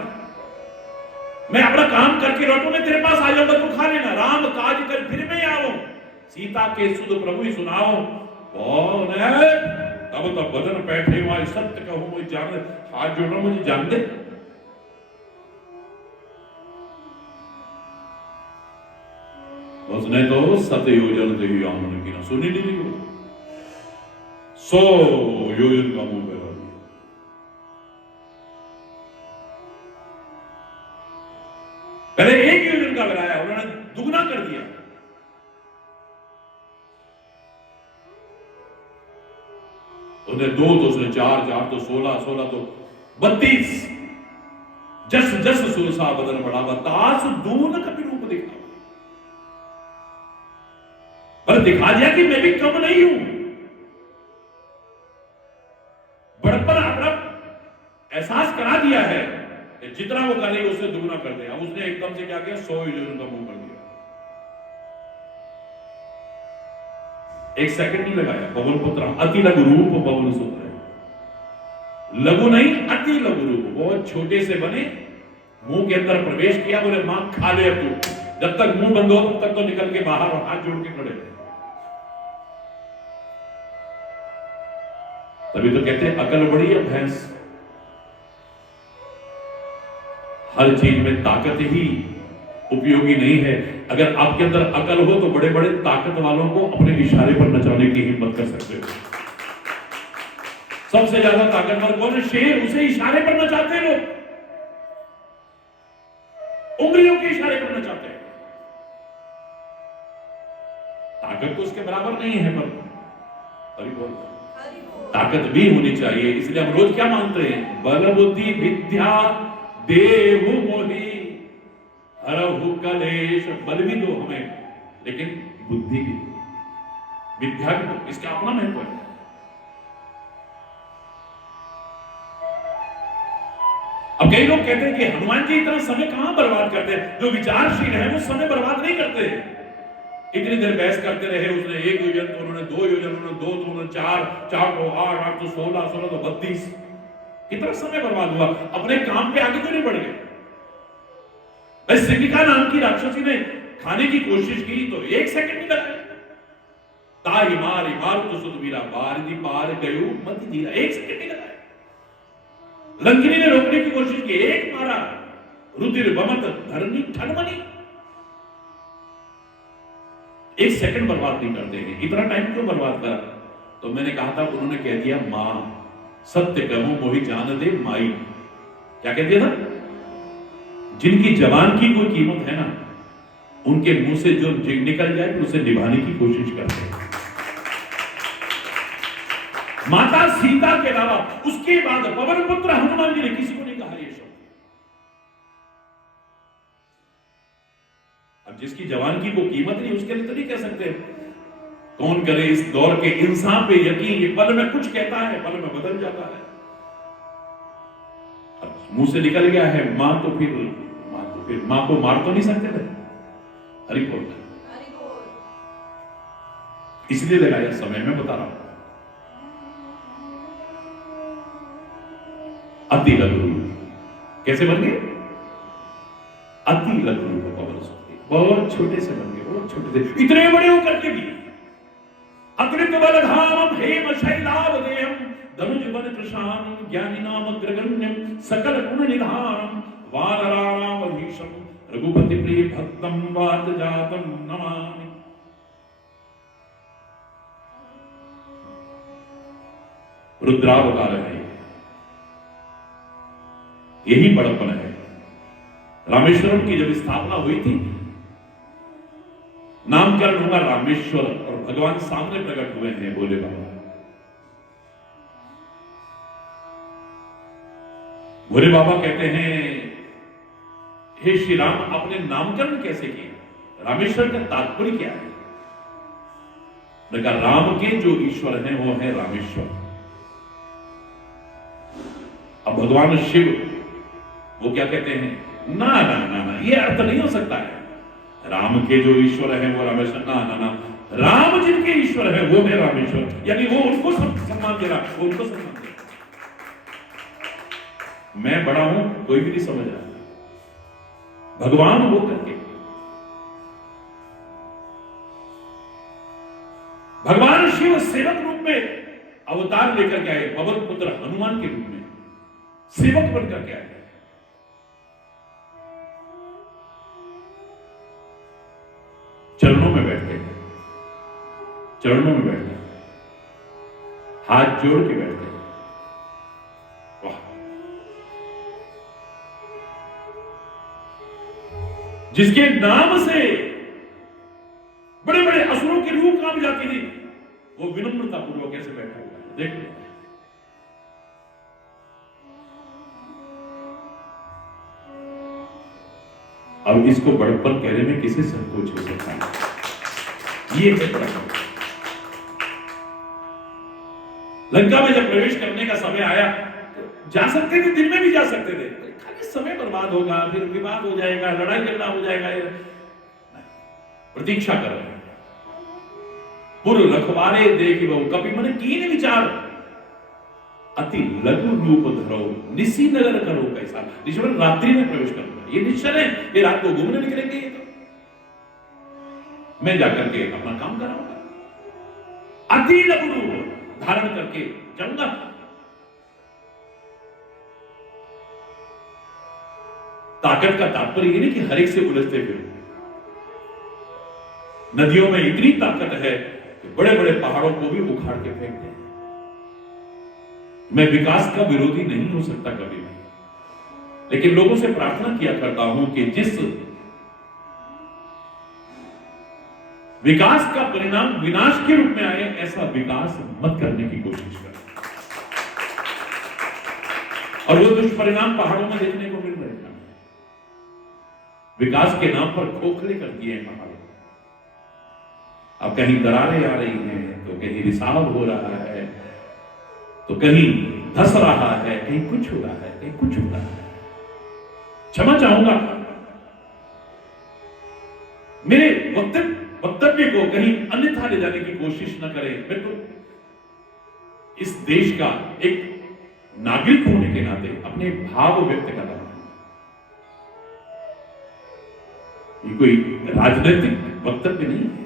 मैं अपना काम करके लौटू, मैं तेरे पास आ जाऊंगा, तू खा लेना। राम काज कर फिर मैं आऊं। सीता के सुध प्रभु ही सुनाओ, कौन है? तब तो बदन बैठे हुआ सत्य कहूं मुझे जान, हाथ जोड़ना मुझे जान दे। उसने तो 7 योजन दे की ना सुनी नहीं, 100 योजन का मुंह फैला दिया। पहले 1 योजन का बनाया, उन्होंने दुगना कर दिया। उसने 2 तो उसने 4, 4 तो 16, 16 तो 32। जस जस सुरसा बदन बढ़ावा, तास दून कभी रूप दिखा, पर दिखा दिया कि मैं भी कम नहीं हूं। बड़प्पन अपना एहसास करा दिया है कि जितना वो करेगा उससे दुगना कर दे। अब उसने एकदम से क्या किया, 100 योजन का मुंह कर दिया। 1 सेकंड नहीं लगाया। पवन पुत्र अति लघु रूप पवन सुत है, लघु नहीं अति लघु रूप, बहुत छोटे से बने, मुंह के अंदर प्रवेश किया, बोले मां खा ले तू, जब तक मुंह बंद हो तब तक तो निकल के बाहर हाथ जोड़ के खड़े। तभी तो कहते हैं अकल बड़ी है भैंस। हर चीज में ताकत ही उपयोगी नहीं है। अगर आपके अंदर अकल हो तो बड़े बड़े ताकत वालों को अपने इशारे पर नचाने की हिम्मत कर सकते हो। सबसे ज्यादा ताकतवर कौन है? शेर, उसे इशारे पर नचाते हैं लोग, उंगलियों के इशारे पर नचाते हैं। ताकत तो उसके बराबर नहीं है, पर अभी बोल ताकत भी होनी चाहिए। इसलिए हम रोज क्या मानते हैं? बल बुद्धि विद्या देहु मोहि हरहु कलेश। बल भी दो हमें, लेकिन बुद्धि भी, विद्या भी दो, इसका अपना महत्व है। अब कई लोग कहते हैं कि हनुमान जी इतना समय कहां बर्बाद करते हैं? जो विचारशील है वो समय बर्बाद नहीं करते। इतनी देर बहस करते रहे, उसने 1 योजन तो उन्होंने 2 योजन, उन्होंने 2 तो उन्होंने 4, 4 तो 8, 8 तो 16, 16 तो 32। कितना समय बर्बाद हुआ, अपने काम पे आगे क्यों नहीं बढ़ गए? सिंगिका नाम की राक्षसी ने खाने की कोशिश की तो 1 सेकंड नहीं लगा। ताई मारी मार तो सुध मीरा बार दी पार गयो मत धीरा, 1 सेकंड नहीं लगा। लंकिनी ने रोकने की कोशिश की, 1 मारा, रुधिर बमत धरनी ठनमनी। 1 सेकंड बर्बाद नहीं करते हैं। इतना टाइम क्यों बर्बाद करा? तो मैंने कहा था, उन्होंने कह दिया मां सत्य कहूं मोहि जान दे माई। क्या कह दिया था? जिनकी जवान की कोई कीमत है ना, उनके मुंह से जो निकल जाए तो उसे निभाने की कोशिश करते हैं। माता सीता के अलावा उसके बाद पवन पुत्र हनुमान जी ने किसी को नहीं कहा ये शब्द। अब जिसकी जवान की कोई कीमत नहीं, उसके लिए तो नहीं कह सकते। कौन करे इस दौर के इंसान पे यकीन? ये पल में कुछ कहता है, पल में बदल जाता है। अब मुंह से निकल गया है मां, तो फिर मां को मार तो नहीं सकते थे। हरि बोल, इसलिए लगाया समय में बता रहा हूं। अति लघु रूप कैसे बन गए? अति लघु रूप पवन सुत, बहुत छोटे से बन गए, बहुत छोटे से, इतने बड़े होकर के भी। अकृत बल धाम हेम शैलाव देहम धनुज बल प्रशान ज्ञानी नाम अग्रगण्यम सकल गुण निधानम वानराणाम भीषम रघुपति प्रिय भक्तम वात जातम नमामि। रुद्रावतार है, यही बड़प्पन है। रामेश्वरम की जब स्थापना हुई थी, नामकरण हुआ रामेश्वर, और भगवान सामने प्रकट हुए हैं भोले बाबा। भोले बाबा कहते हैं, हे श्री राम, अपने नामकरण कैसे किए? रामेश्वर का तात्पर्य क्या है? राम के जो ईश्वर हैं वो है रामेश्वर। अब भगवान शिव वो क्या कहते हैं? ना ना ना ना, ये अर्थ नहीं हो सकता है। राम के जो ईश्वर है वो रामेश्वर, ना ना ना, राम जिनके ईश्वर है वो है रामेश्वर। यानी वो उनको सम्मान दे रहा, वो उनको सम्मान दे रहा। मैं बड़ा हूं, कोई भी नहीं समझ रहा। भगवान हो करके भगवान शिव सेवक रूप में अवतार लेकर के आए, पवन पुत्र हनुमान के रूप में सेवक बनकर के आए। चरणों में बैठ गए, चरणों में बैठ गए, हाथ जोड़ के बैठ गए। वाह! जिसके नाम से बड़े बड़े असुरों की रूह कांप जाती थी, वो विनम्रता पूर्वक कैसे बैठा हुआ है, देख लो। अब इसको बड़प्पन कहने में किसे संकोच हो सकता है? ये है बड़प्पन। लंका में जब प्रवेश करने का समय आया, तो जा सकते थे, दिन में भी जा सकते थे, खाली समय बर्बाद होगा, फिर विवाद हो जाएगा, लड़ाई झगड़ा हो जाएगा। प्रतीक्षा कर रहे हैं। पुर रखवारे देख बहु कपि मन कीन विचार, अति लघु रूप धरो निसी नगर करो कैसा। ऋषभ रात्रि में प्रवेश करूंगा, ये निश्चय है, ये रात को घूमने निकलेंगे, ये तो मैं जाकर के अपना काम कराऊंगा। अति लघु रूप धारण करके जाऊंगा। ताकत का तात्पर्य ये नहीं कि हर एक से उलझते फिर। नदियों में इतनी ताकत है कि बड़े बड़े पहाड़ों को भी उखाड़ के फेंकते हैं। मैं विकास का विरोधी नहीं हो सकता कभी भी, लेकिन लोगों से प्रार्थना किया करता हूं कि जिस विकास का परिणाम विनाश के रूप में आए, ऐसा विकास मत करने की कोशिश करें। और वो दुष्परिणाम पहाड़ों में देखने को मिल रहे हैं। विकास के नाम पर खोखले कर दिए हैं पहाड़ों। अब कहीं दरारें आ रही हैं, तो कहीं रिसाव हो रहा है, तो कहीं धस रहा है, कहीं कुछ हो रहा है, कहीं कुछ हो रहा है। क्षमा चाहूंगा, मेरे वक्तव्य को कहीं अन्यथा ले जाने की कोशिश न करें। मैं तो इस देश का एक नागरिक होने के नाते अपने भाव व्यक्त कर रहा हूं। ये कोई राजनीतिक वक्तव्य नहीं है।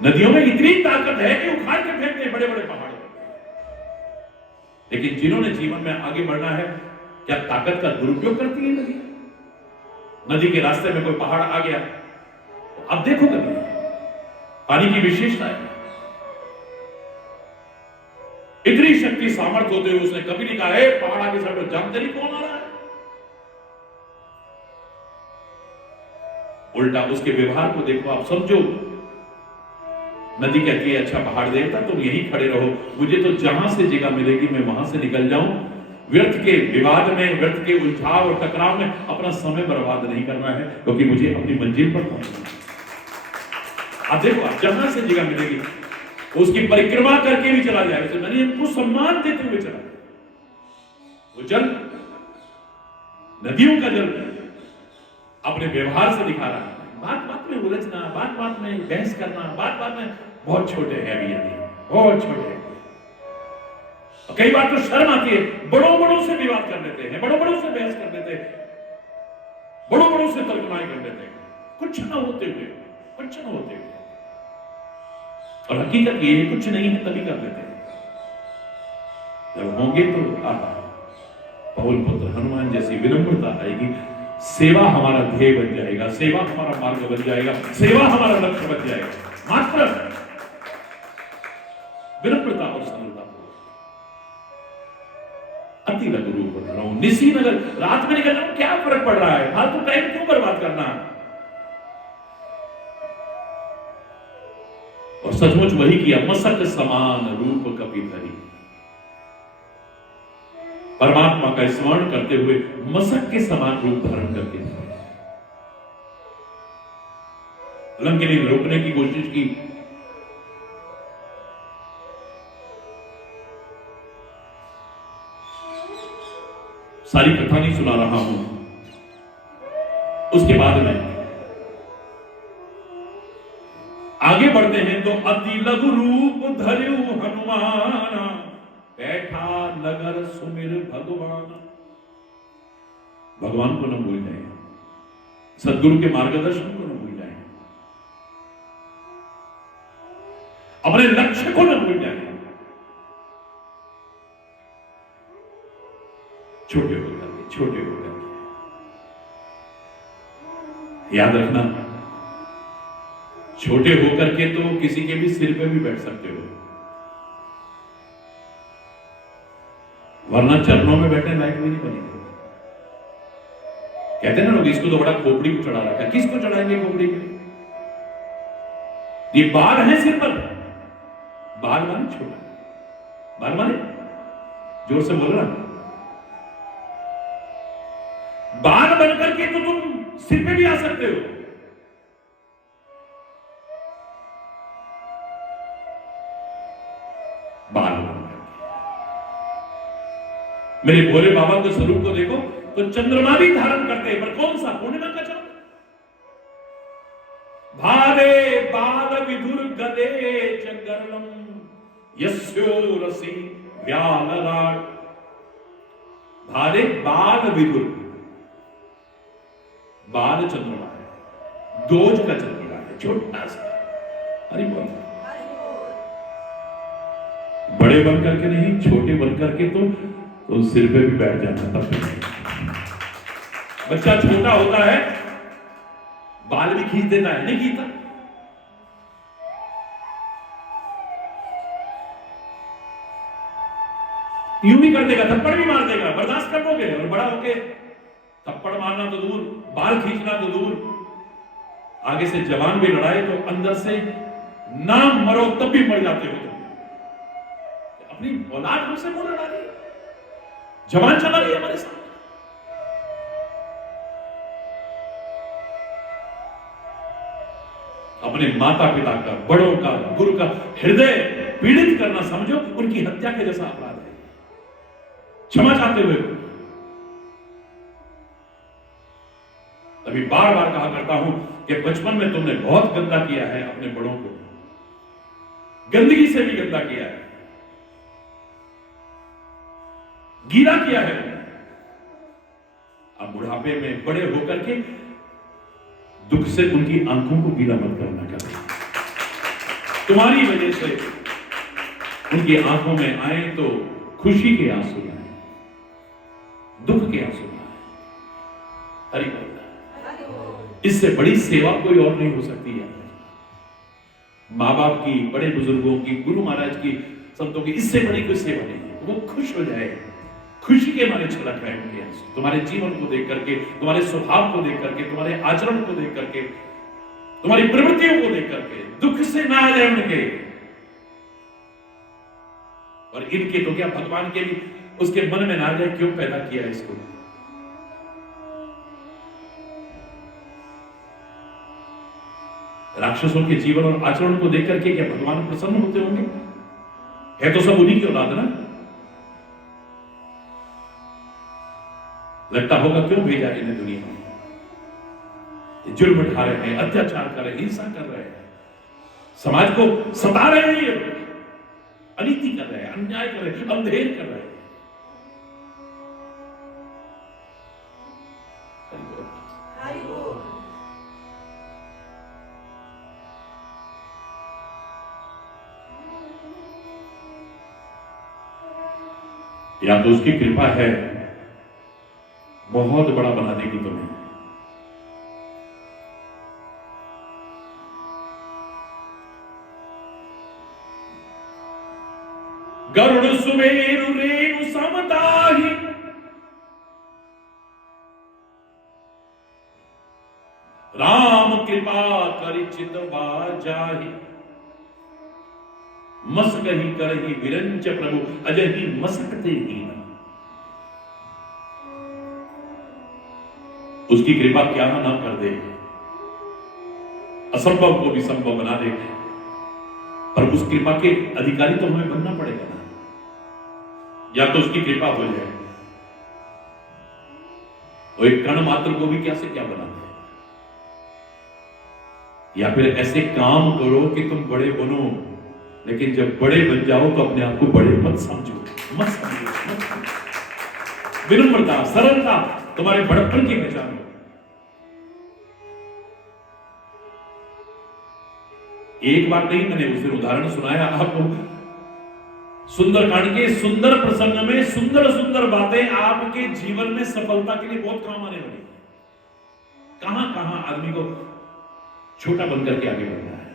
नदियों में इतनी ताकत है कि उखाड़ के फेंकते हैं बड़े बड़े पहाड़ों। लेकिन जिन्होंने जीवन में आगे बढ़ना है, क्या ताकत का दुरुपयोग करती है नदी? नदी के रास्ते में कोई पहाड़ आ गया, तो अब देखो कभी पानी की विशेषता है, इतनी शक्ति सामर्थ्य होते हुए उसने कभी नहीं कहा है पहाड़ आगे साइड में जानते नहीं कौन आ रहा है। उल्टा उसके व्यवहार को देखो, आप समझो। नदी कहती है, अच्छा पहाड़ देवता तुम यहीं खड़े रहो, मुझे तो जहां से जगह मिलेगी मैं वहां से निकल जाऊं। व्यर्थ के विवाद में, व्यर्थ के उलझाव और टकराव में अपना समय बर्बाद नहीं करना है, क्योंकि मुझे अपनी मंजिल पर पहुंचना है। आप देखो, आप जहां से जगह मिलेगी उसकी परिक्रमा करके भी चला जाए, उसे मैंने हमको सम्मान देते हुए चला जाए। वो जल, नदियों का जल अपने व्यवहार से दिखा रहा है। बात बात में उलझना, बात बात में बहस करना, बात बात में बहुत छोटे हैं अभी, बहुत छोटे हैं। कई बार तो शर्म आती है, बड़ों बड़ों से विवाद कर लेते हैं, बड़ों बड़ों से बहस कर लेते हैं, बड़ों बड़ों से तर्कनाई कर लेते हैं, कुछ न होते हुए, कुछ न होते हुए। और हकीकत ये कुछ नहीं है तभी कर लेते हैं। जब होंगे तो पवन पुत्र हनुमान जैसी विनम्रता आएगी, सेवा हमारा ध्येय बन जाएगा, सेवा हमारा मार्ग बन जाएगा, सेवा हमारा लक्ष्य बन जाएगा। मात्र विनम्रता और सरलता, अति लघु रूप बन रहा हूं, निसी नगर, रात में निकल रहा हूं, क्या फर्क पड़ रहा है? फालतू टाइम क्यों बर्बाद करना? और सचमुच वही किया, मसक समान रूप कपि धरी। परमात्मा का स्मरण करते हुए मसक के समान रूप धारण करके लंकिनी रोकने की कोशिश की, सारी कथा नहीं सुना रहा हूं। उसके बाद में आगे बढ़ते हैं तो अति लघु रूप धर्यु हनुमान, बैठा नगर सुमिर भगवान। भगवान को न भूल जाए, सदगुरु के मार्गदर्शन को न भूल जाए, अपने लक्ष्य को न भूल जाए। छोटे होकर के याद रखना, छोटे होकर के तो किसी के भी सिर पे भी बैठ सकते हो, वरना चरणों में बैठने लायक भी नहीं बनेंगे। कहते ना लोग, इसको तो बड़ा खोपड़ी को चढ़ा रखा है। किसको चढ़ाएंगे खोपड़ी पे? ये बाल है सिर पर, बाल माने छोटा, बाल माने जोर से बोल रहा, बाल बनकर के तो तुम सिर पे भी आ सकते हो। बाल बनकर मेरे भोले बाबा के स्वरूप को देखो तो चंद्रमा भी धारण करते हैं, पर कौन सा? पूर्णिमा का चंद्र। भादे बाल विधुर गदे चंगरलम यस्यो रसी व्यालराट। भादे बाल विधुर, बाल चंद्रमा है, दोज का चंद्रमा है, छोटा सा। हरि बोल। बड़े बनकर के नहीं, छोटे बनकर के तो सिर पे भी बैठ जाता। तब बच्चा छोटा होता है, बाल भी खींच देता है, नहीं खींचता? यूं भी कर देगा, थप्पड़ भी मार देगा, बर्दाश्त कर लोगे। और बड़ा होके थप्पड़ मारना तो दूर, बाल खींचना तो दूर, आगे से जवान भी लड़ाए तो अंदर से ना मरो तब भी मर जाते हो तुम। अपनी औलाद हमसे वो लड़ा रही, जवान चला रही है हमारे साथ। अपने माता पिता का, बड़ों का, गुरु का हृदय पीड़ित करना समझो उनकी हत्या के जैसा अपराध है। क्षमा चाहते हुए अभी बार बार कहा करता हूं कि बचपन में तुमने बहुत गंदा किया है अपने बड़ों को, गंदगी से भी गंदा किया है, गीला किया है। अब बुढ़ापे में बड़े होकर के दुख से उनकी आंखों को गीला मत करना। कर तुम्हारी वजह से उनकी आंखों में आए तो खुशी के आंसू आए, दुख के आंसू आए। हरि बोल। इससे बड़ी सेवा कोई और नहीं हो सकती है। माँ बाप की, बड़े बुजुर्गों की, गुरु महाराज की, संतों की, इससे बड़ी कोई सेवा नहीं है। वो खुश हो जाए, खुशी के मारे छलक रहे उनके आंसू, तुम्हारे जीवन को देख करके, तुम्हारे स्वभाव को देख करके, तुम्हारे आचरण को देख करके, तुम्हारी प्रवृत्तियों को देख करके दुख से ना आ जाए उनके। और इनके तो क्या, भगवान के भी उसके मन में ना आ जाए, क्यों पैदा किया इसको। राक्षसों के जीवन और आचरण को देख करके क्या भगवान प्रसन्न होते होंगे? है तो सब उन्हीं की औलाद ना। लगता होगा क्यों भेजा इन्हें दुनिया में। जुल्म ढा रहे हैं, अत्याचार कर रहे हैं, हिंसा कर रहे हैं, समाज को सता रहे हैं, अनीति कर रहे हैं, अन्याय कर रहे हैं, अंधेर कर रहे हैं। या तो उसकी कृपा है, बहुत बड़ा बना देगी तुम्हें, गरुड़ सुमेरु रेणु समदाहि, राम कृपा करि चितवा जाहि, मसक ही करहि विरंच प्रभु अजहि मसकते ही न। उसकी कृपा क्या ना कर दे, असंभव को भी संभव बना दे, पर उस कृपा के अधिकारी तो हमें बनना पड़ेगा ना। या तो उसकी कृपा हो जाए, वो एक कण मात्र को भी क्या से क्या बना दे, या फिर ऐसे काम करो कि तुम बड़े बनो, लेकिन जब बड़े बन जाओ तो अपने आप को बड़े मत समझो, मत समझो। विनम्रता, सरलता तुम्हारे बड़प्पन की पहचान हो। एक बार नहीं, मैंने उस दिन उदाहरण सुनाया आपको। सुंदरकांड के सुंदर प्रसंग में सुंदर सुंदर बातें आपके जीवन में सफलता के लिए बहुत काम आने वाली है। कहां कहां आदमी को छोटा बनकर के आगे बढ़ना है,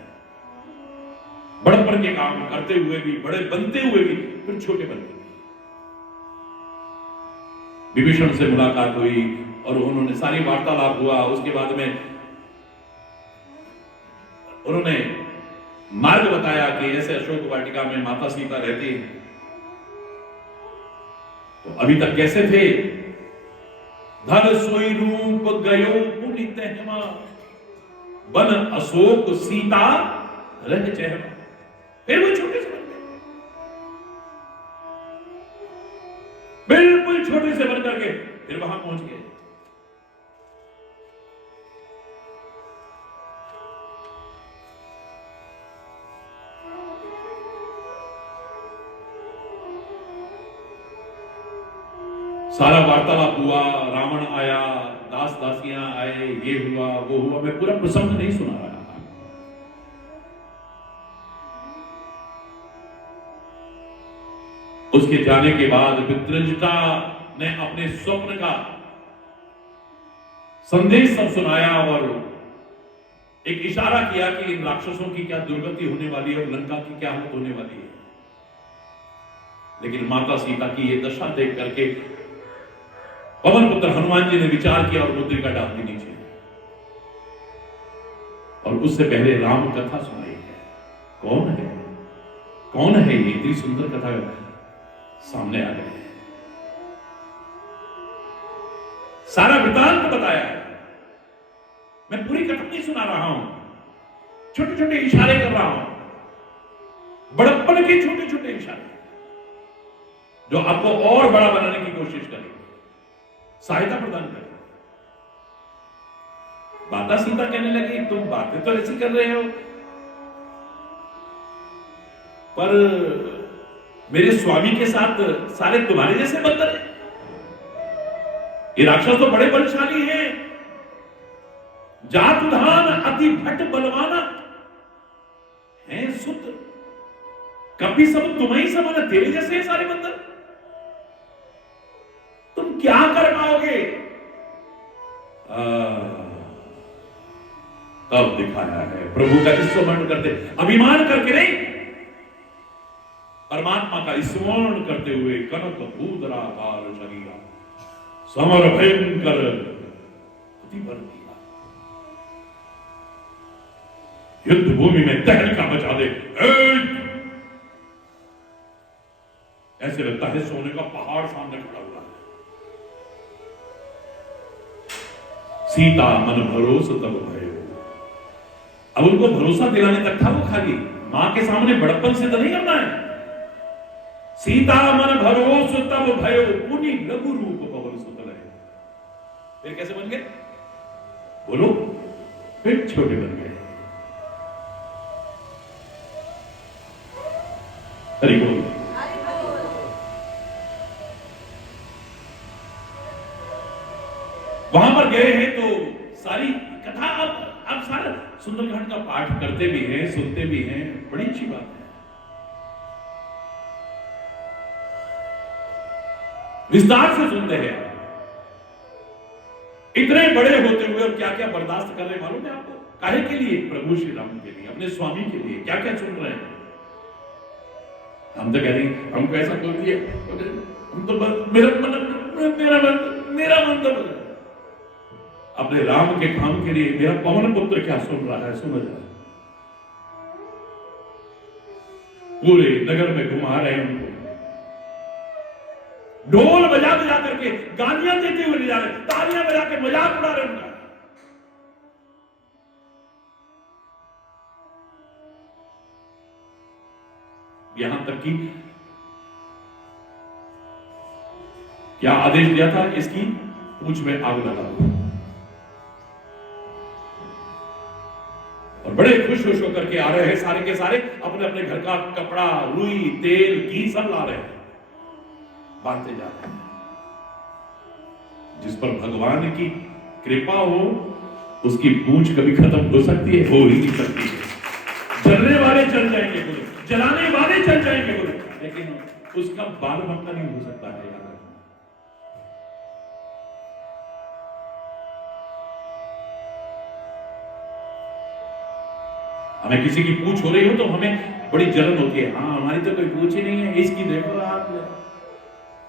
बड़प्पन के काम करते हुए भी, बड़े बनते हुए भी, फिर छोटे बनते हुए। विभीषण से मुलाकात हुई और उन्होंने सारी वार्तालाप हुआ। उसके बाद में उन्होंने मार्ग बताया कि ऐसे अशोक वाटिका में माता सीता रहती है। तो अभी तक कैसे थे? धर सोई रूप गयो पुनित हेमा, बन अशोक सीता रह चेहरा। फिर वो छोटे से बन गए, बिल्कुल छोटे से बन करके फिर वहां पहुंच गए। सारा वार्तालाप हुआ, रावण आया, दास दासियां आए, ये हुआ वो हुआ। मैं पूरा प्रसंग नहीं सुना रहा। उसके जाने के बाद वित्रंजटा ने अपने स्वप्न का संदेश सब सुनाया और एक इशारा किया कि इन राक्षसों की क्या दुर्गति होने वाली है और लंका की क्या हालत होने वाली है। लेकिन माता सीता की ये दशा देख करके पवन पुत्र हनुमान जी ने विचार किया और मुद्रिका डाल दी नीचे। और उससे पहले राम कथा सुनाई है। कौन है, कौन है ये? इतनी सुंदर कथा सामने आ गई है। सारा वृतांत बताया है। मैं पूरी कथा नहीं सुना रहा हूं, छोटे छोटे इशारे कर रहा हूं, बड़प्पन के छोटे छोटे इशारे जो आपको और बड़ा बनाने की कोशिश करेंगे, सहायता प्रदान करें। माता सीता कहने लगी, तुम बातें तो ऐसी कर रहे हो, पर मेरे स्वामी के साथ सारे तुम्हारे जैसे बंदर हैं। ये राक्षस तो बड़े बलशाली हैं, जात उधान अति भट बलवाना है सुत, कभी सब तुम्हें समान, तेरे जैसे हैं सारे बंदर। तुम क्या कर पाओगे? तब दिखाया है प्रभु का स्मरण करते, अभिमान करके नहीं, परमात्मा का स्मरण करते हुए। कनक भूधराकार शरीरा समर भयंकर अति बल किया, युद्ध भूमि में तहलका मचा दे। ऐसे लगता है सोने का पहाड़ सामने खड़ा हुआ है। सीता मन भरोसा तब भयो। अब उनको भरोसा दिलाने तक था वो, खाली मां के सामने बड़प्पन से तो नहीं करना है। सीता मन भरोसा तब भयो, पुनि लघु रूप पवन सुतल है। फिर कैसे बन गए? बोलो, फिर छोटे बन गए। हरि बोल। वहां पर गए हैं तो सारी कथा अब सारा सुंदरकांड का पाठ करते भी हैं, सुनते भी हैं, बड़ी अच्छी बात है। विस्तार से सुनते हैं। इतने बड़े होते हुए और क्या क्या बर्दाश्त कर रहे मालूम है आपको? काहे के लिए? प्रभु श्री राम के लिए, अपने स्वामी के लिए। क्या क्या सुन रहे हैं? हम तो कह रहे हैं, हमको ऐसा बोल दिया, हम तो मेरा मन तो अपने राम के काम के लिए। मेरा पवन पुत्र क्या सुन रहा है, सुन रहा है। पूरे नगर में घुमा रहे हैं उनको, ढोल बजा बजा करके, गालियां देते हुए ले जा रहे, तालियां बजा के मजाक उड़ा रहे उनका। यहां तक कि क्या आदेश दिया था? इसकी पूंछ में आग लगा दो। और बड़े खुश होकर के आ रहे हैं सारे के सारे, अपने अपने घर का कपड़ा, रुई, तेल, घी सब ला रहे हैं, बांधते जा रहे हैं। जिस पर भगवान की कृपा हो उसकी पूंछ कभी खत्म हो सकती है? हो ही नहीं सकती है। जलने वाले चल जाएंगे गुरु, जलाने वाले चल जाएंगे गुरु, लेकिन उसका बाल बंका नहीं हो सकता है। याद रखना। हमें किसी की पूछ हो रही हो तो हमें बड़ी जलन होती है, हाँ हमारी तो कोई पूछ ही नहीं है, इसकी देखो आप।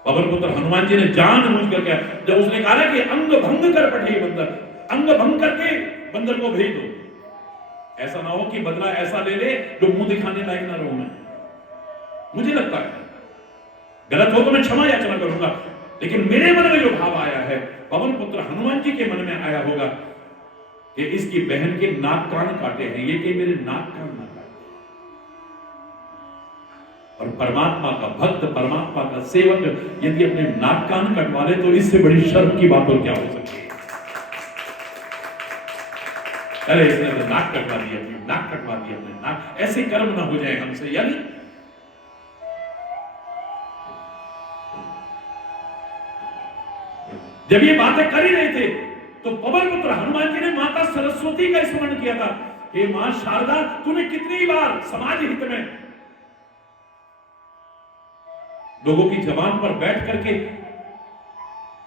पवन पुत्र हनुमान जी ने जानबूझ कर क्या, जब उसने कहा ना कि अंग भंग कर पठे बंदर, अंग भंग करके बंदर को भेज दो, ऐसा ना हो कि बदला ऐसा ले ले जो मुंह दिखाने लायक ना रहूं मैं। मुझे लगता है गलत हो तो मैं क्षमा याचना करूंगा, लेकिन मेरे मन में जो भाव आया है, पवन पुत्र हनुमान जी के मन में आया होगा कि इसकी बहन के नाक कान काटे हैं, ये कि मेरे नाक कान ना काटे। और परमात्मा का भक्त, परमात्मा का सेवक यदि अपने नाक कान कटवा ले तो इससे बड़ी शर्म की बात और क्या हो सकती है। अरे इसने तो नाक कटवा दी, अपनी नाक कटवा दी, अपने नाक, ऐसे कर्म ना हो जाए हमसे। यानी जब ये बातें कर ही रहे थे तो पवन पुत्र हनुमान जी ने माता सरस्वती का स्मरण किया था। हे मां शारदा, तूने कितनी बार समाज हित में लोगों की जबान पर बैठ करके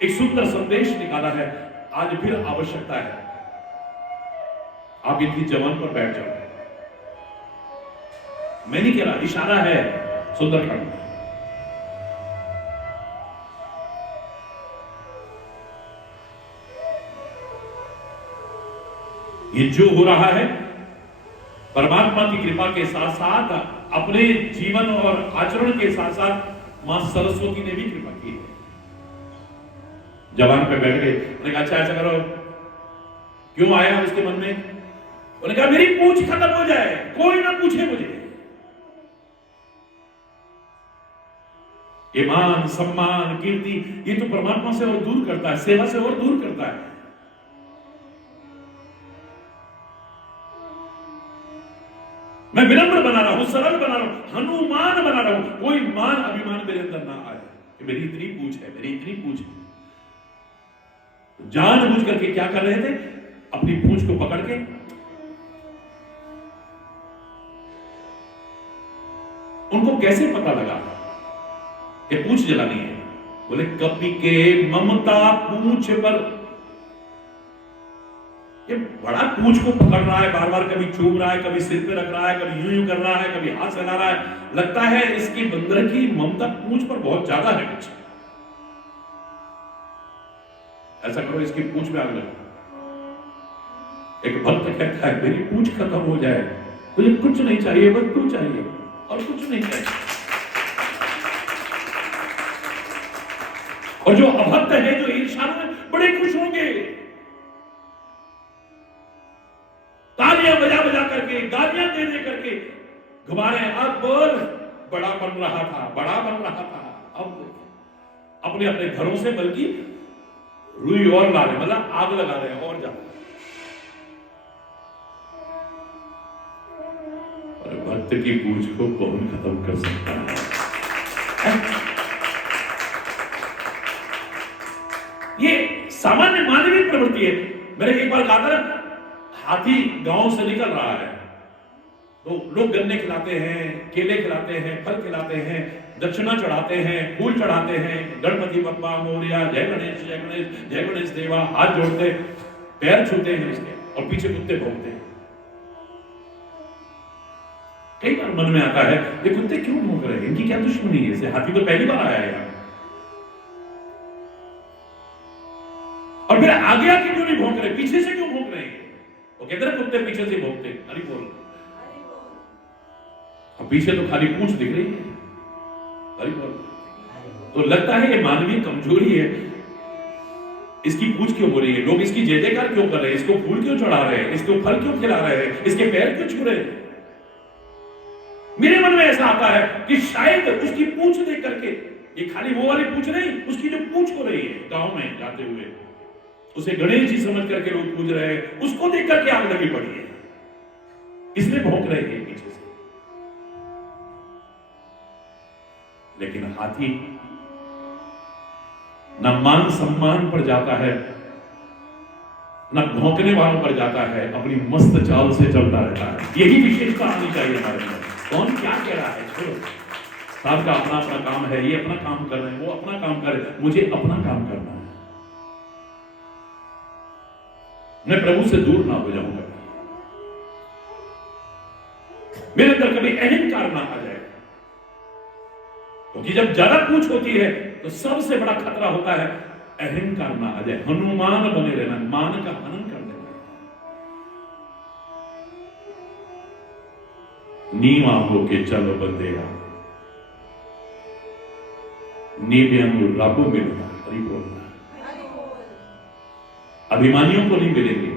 एक सुंदर संदेश निकाला है, आज फिर आवश्यकता है आप इनकी जबान पर बैठ जाओ। मैं नहीं कह रहा, इशारा है सुंदरकांड में। ये जो हो रहा है परमात्मा की कृपा के साथ साथ अपने जीवन और आचरण के साथ साथ मां सरस्वती ने भी कृपा की है। जवान पे बैठ गए, उन्होंने कहा अच्छा ऐसा करो, क्यों आया उसके मन में? उन्होंने कहा मेरी पूछ खत्म हो जाए, कोई ना पूछे मुझे। ये मान सम्मान कीर्ति ये तो परमात्मा से और दूर करता है, सेवा से और दूर करता है। मैं विनम्र बना रहा हूं, सरल बना रहा हूं, हनुमान बना रहा हूं, कोई मान अभिमान मेरे अंदर ना आए कि मेरी इतनी पूछ है, मेरी इतनी पूछ है। जानबूझ करके क्या कर रहे थे, अपनी पूछ को पकड़ के उनको कैसे पता लगा कि पूछ जलानी है? बोले कपि के ममता पूछ पर, ये बड़ा पूछ को पकड़ रहा है, बार बार कभी चूम रहा है, कभी सिर पे रख रहा है, कभी यूं यूं कर रहा है, कभी हाथ हिला रहा है। लगता है इसकी बंदर की ममता पूछ पर बहुत ज्यादा है कुछ। ऐसा करो इसकी पूछ में आग लगा। एक भक्त कहता है मेरी पूछ खत्म हो जाए, मुझे कुछ नहीं चाहिए, बस तू चाहिए और कुछ नहीं चाहिए। और जो अभक्त है, जो ईर्ष्यालु है, बड़े खुश होंगे, तालियां बजा बजा करके, गालियां दे दे करके घुमा रहे हैं। अब बोल, बड़ा बन रहा था, बड़ा बन रहा था, अब अपने अपने घरों से बल्कि रुई और ला रहे, मतलब आग लगा रहे हैं और ज्यादा। और भक्त की पूछ को कौन खत्म कर सकता है? ये सामान्य मानवीय प्रवृत्ति है। मैंने एक बार कहा था ना, हाथी गांव से निकल रहा है तो लोग गन्ने खिलाते हैं, केले खिलाते हैं, फल खिलाते हैं, दक्षिणा चढ़ाते हैं, फूल चढ़ाते हैं, गणपति बप्पा मोरिया, जय गणेश जय गणेश जय गणेश देवा, हाथ जोड़ते, पैर छूते हैं इसके, और पीछे कुत्ते भौंकते हैं। कई बार मन में आता है ये कुत्ते क्यों भौंक रहे हैं, इनकी क्या दुश्मनी है इससे? हाथी तो पहली बार आया है यहाँ, और फिर आगे आके क्यों नहीं भौंक रहे, पीछे से क्यों भौंक रहे हैं? वो कहते हैं कुत्ते पीछे से भौंकते, हरि बोल। अब पीछे तो खाली पूंछ दिख रही है, हरि बोल। तो लगता है ये मानवीय कमजोरी है, इसकी पूंछ क्यों हो रही है, लोग इसकी जय जयकार क्यों कर रहे हैं, इसको फूल क्यों चढ़ा रहे हैं, इसको फल क्यों खिला रहे हैं, इसके पैर क्यों छू रहे हैं? मेरे मन में ऐसा आता है कि शायद उसकी पूंछ देख करके, ये खाली वो वाली पूंछ नहीं, उसकी जो पूंछ हो रही है गांव में जाते हुए, उसे गणेश जी समझ करके लोग पूज रहे हैं, उसको देख करके आग लगी पड़ी है, इसलिए भौंक रहे हैं पीछे से। लेकिन हाथी न मान सम्मान पर जाता है, न भौंकने वालों पर जाता है, अपनी मस्त चाल से चलता रहता है। यही विशेषता आनी चाहिए हमारे अंदर। कौन क्या कह रहा है, छोड़ो, साहब का अपना अपना काम है, ये अपना काम कर रहे हैं, वो अपना काम कर रहे हैं, मुझे अपना काम करना है। मैं प्रभु से दूर ना हो जाऊं, कभी मेरे अंदर कभी अहंकार ना आ जाए, क्योंकि जब ज्यादा पूछ होती है तो सबसे बड़ा खतरा होता है अहंकार ना आ जाए, हनुमान बने रहना, मान का हनन कर देना। नीवा होके चलो बंदेरा, नीव्यांगु राबो मिलना, हरि बोलना। अभिमानियों को नहीं मिलेंगे।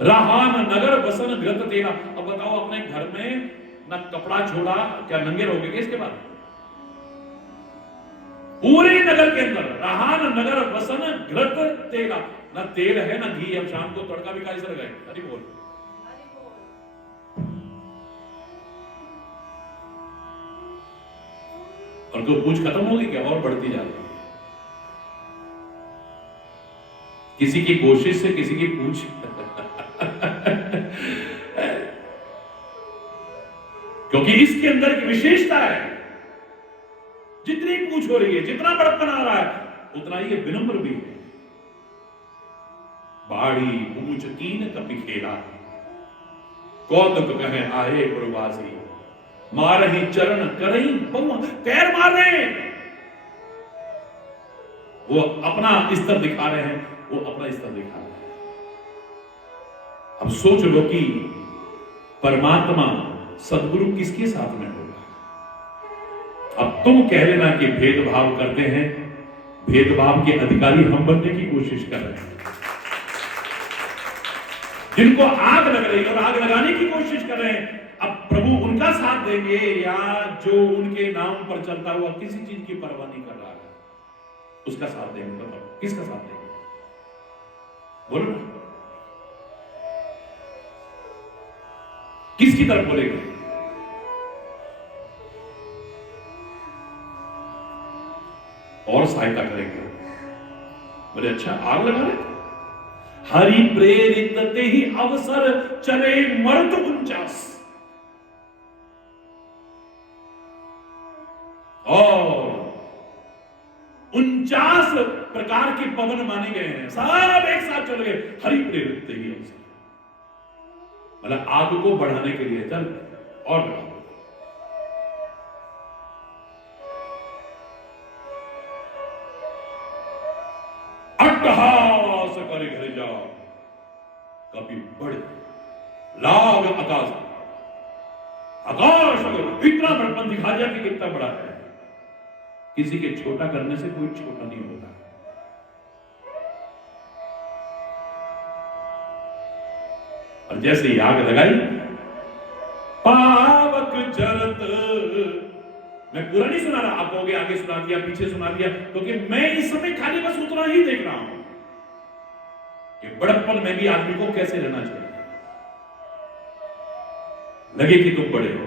रहान नगर बसन घृत तेरा। अब बताओ, अपने घर में ना कपड़ा छोड़ा, क्या नंगे रहोगे क्या इसके बाद? पूरे नगर के अंदर रहान नगर बसन घृत तेरा, ना तेल है ना घी। अब शाम को तड़का भी खाई सर गए, हरि बोल। और तो पूछ खत्म होगी क्या, और बढ़ती जा रही है। किसी की कोशिश से किसी की पूछ क्योंकि इसके अंदर की विशेषता है, जितनी पूछ हो रही है, जितना बड़प्पन आ रहा है, उतना ही विनम्र भी है। बाड़ी पूछ तीन कपि खेला, कौतुक कहे आए प्रवासी, मारही चरण करही बहु। पैर मार रहे हैं, वो अपना स्तर दिखा रहे हैं, वो अपना स्तर दिखा रहे हैं। अब सोच लो कि परमात्मा सदगुरु किसके साथ में होगा। अब तुम कह लेना कि भेदभाव करते हैं, भेदभाव के अधिकारी हम बनने की कोशिश कर रहे हैं। जिनको आग लग रही है और आग लगाने की कोशिश कर रहे हैं, अब प्रभु उनका साथ देंगे या जो उनके नाम पर चलता हुआ किसी चीज की परवाह नहीं कर रहा है, उसका साथ देंगे? बताओ, किसका साथ देंगे? बोलो ना, किसकी तरफ बोलेंगे? और सहायता करेंगे। बोले अच्छा, आग लगा रहे थे, हरि प्रेरित ते ही अवसर चले मर्द 49, और 49 प्रकार के पवन माने गए हैं, सब एक साथ चल गए, हरि प्रेरित ते ही अवसर। मतलब आग को बढ़ाने के लिए चल और बढ़ाओ। अट्टहास करे घर जा कभी बढ़े लाग आकाश, आकाश अगर इतना बड़पन दिखा दिया कि कितना बड़ा है। किसी के छोटा करने से कोई छोटा नहीं होता। और जैसे ही आग लगाई, पावक जरत, मैं पूरा नहीं सुना रहा, आप कहोगे आगे सुना दिया, पीछे सुना दिया, क्योंकि मैं इस समय खाली बस उतना ही देख रहा हूं कि बड़प्पन में भी आदमी को कैसे रहना चाहिए। लगे कि तुम बड़े हो।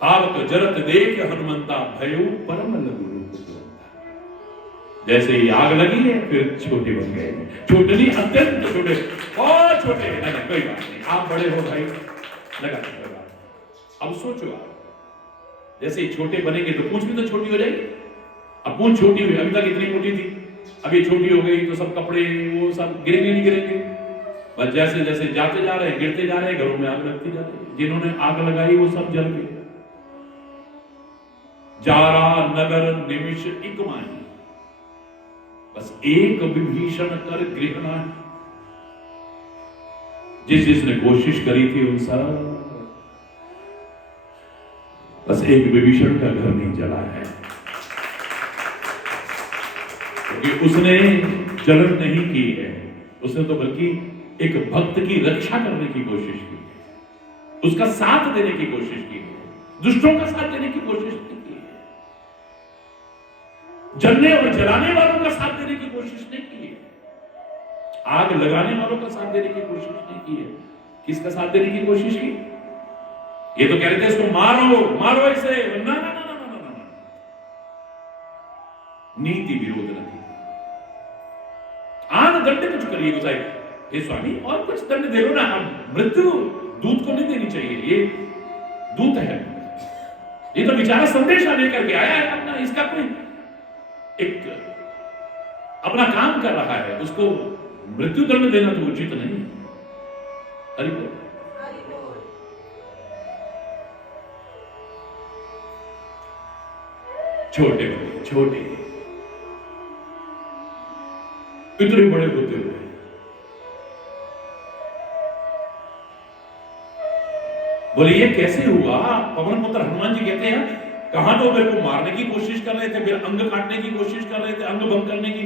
पावक जरत देख हनुमंता भयो परम लघु रूप सुरंता। जैसे ही आग लगी है, फिर छोटे बन गए, छोटे नहीं, अत्यंत छोटे, और छोटे। कोई बात नहीं, आप बड़े हो भाई, लगा कोई बात। अब सोचो, आप जैसे ही छोटे बनेंगे तो पूंछ भी तो छोटी हो जाएगी। अब पूंछ छोटी हुई, अभी तक इतनी मोटी थी, अभी छोटी हो गई तो सब कपड़े वो सब गिरेंगे नहीं गिरेंगे। बस जैसे जैसे जाते जा रहे हैं, गिरते जा रहे हैं, घरों में आग लगती जा रही है। जिन्होंने आग लगाई वो सब जल गए। जारा नगर निमिष इक माही, बस एक विभीषण कर गृह नाही। जिसने कोशिश करी थी उन सब, बस एक विभीषण का घर नहीं जला है, क्योंकि उसने जलन नहीं की है, उसने तो बल्कि एक भक्त की रक्षा करने की कोशिश की है, उसका साथ देने की कोशिश की है, दुष्टों का साथ देने की कोशिश नहीं की है, जलने और जलाने वालों का साथ देने की कोशिश नहीं की है, आग लगाने वालों का साथ देने की कोशिश नहीं की है। किसका साथ देने की कोशिश की? ये तो कह रहे थे इसको मारो मारो इसे, ना ना ना ना ना ना ना, नीति विरोध नहीं, दंड कुछ करिए गोसाई। हे स्वामी और कुछ दंड दे लो ना, हम मृत्यु दूत को नहीं देनी चाहिए, ये दूत है, ये तो बेचारा संदेश लेकर के आया है अपना, इसका कोई एक अपना काम कर रहा है, उसको मृत्यु दंड देना तो उचित नहीं। हरि बोल। छोटे बड़े छोटे इतने बड़े होते हुए बोले ये कैसे हुआ? पवन पुत्र हनुमान जी कहते हैं कहां तो मेरे को मारने की कोशिश कर रहे थे, फिर अंग काटने की कोशिश कर रहे थे, अंग भंग करने की,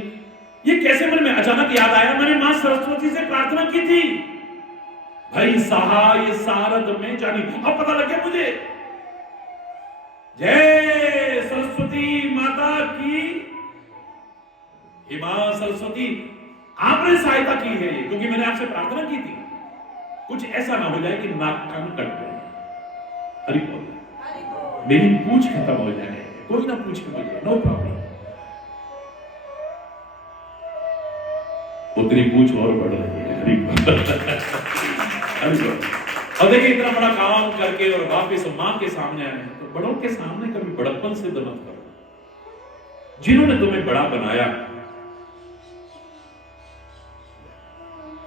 ये कैसे? मन में अचानक याद आया मैंने मां सरस्वती से प्रार्थना की थी, भाई सहाय सारद में जानी। अब पता लग गया मुझे, जय सरस्वती माता की। हे मां सरस्वती आपने सहायता की है क्योंकि मैंने आपसे प्रार्थना की थी, कुछ ऐसा ना हो जाए कि नाक कान कट गए। हरि बोल। मेरी पूछ खत्म हो जाए, कोई ना पूछे मुझे, नो प्रॉब्लम, उतनी पूछ और बढ़ रही है। हरि बोल। हरि बोल। और देखिए इतना बड़ा काम करके और वापस मां के सामने आए हैं, तो बड़ों के सामने कभी बड़प्पन सिद्ध मत करो। जिन्होंने तुम्हें बड़ा बनाया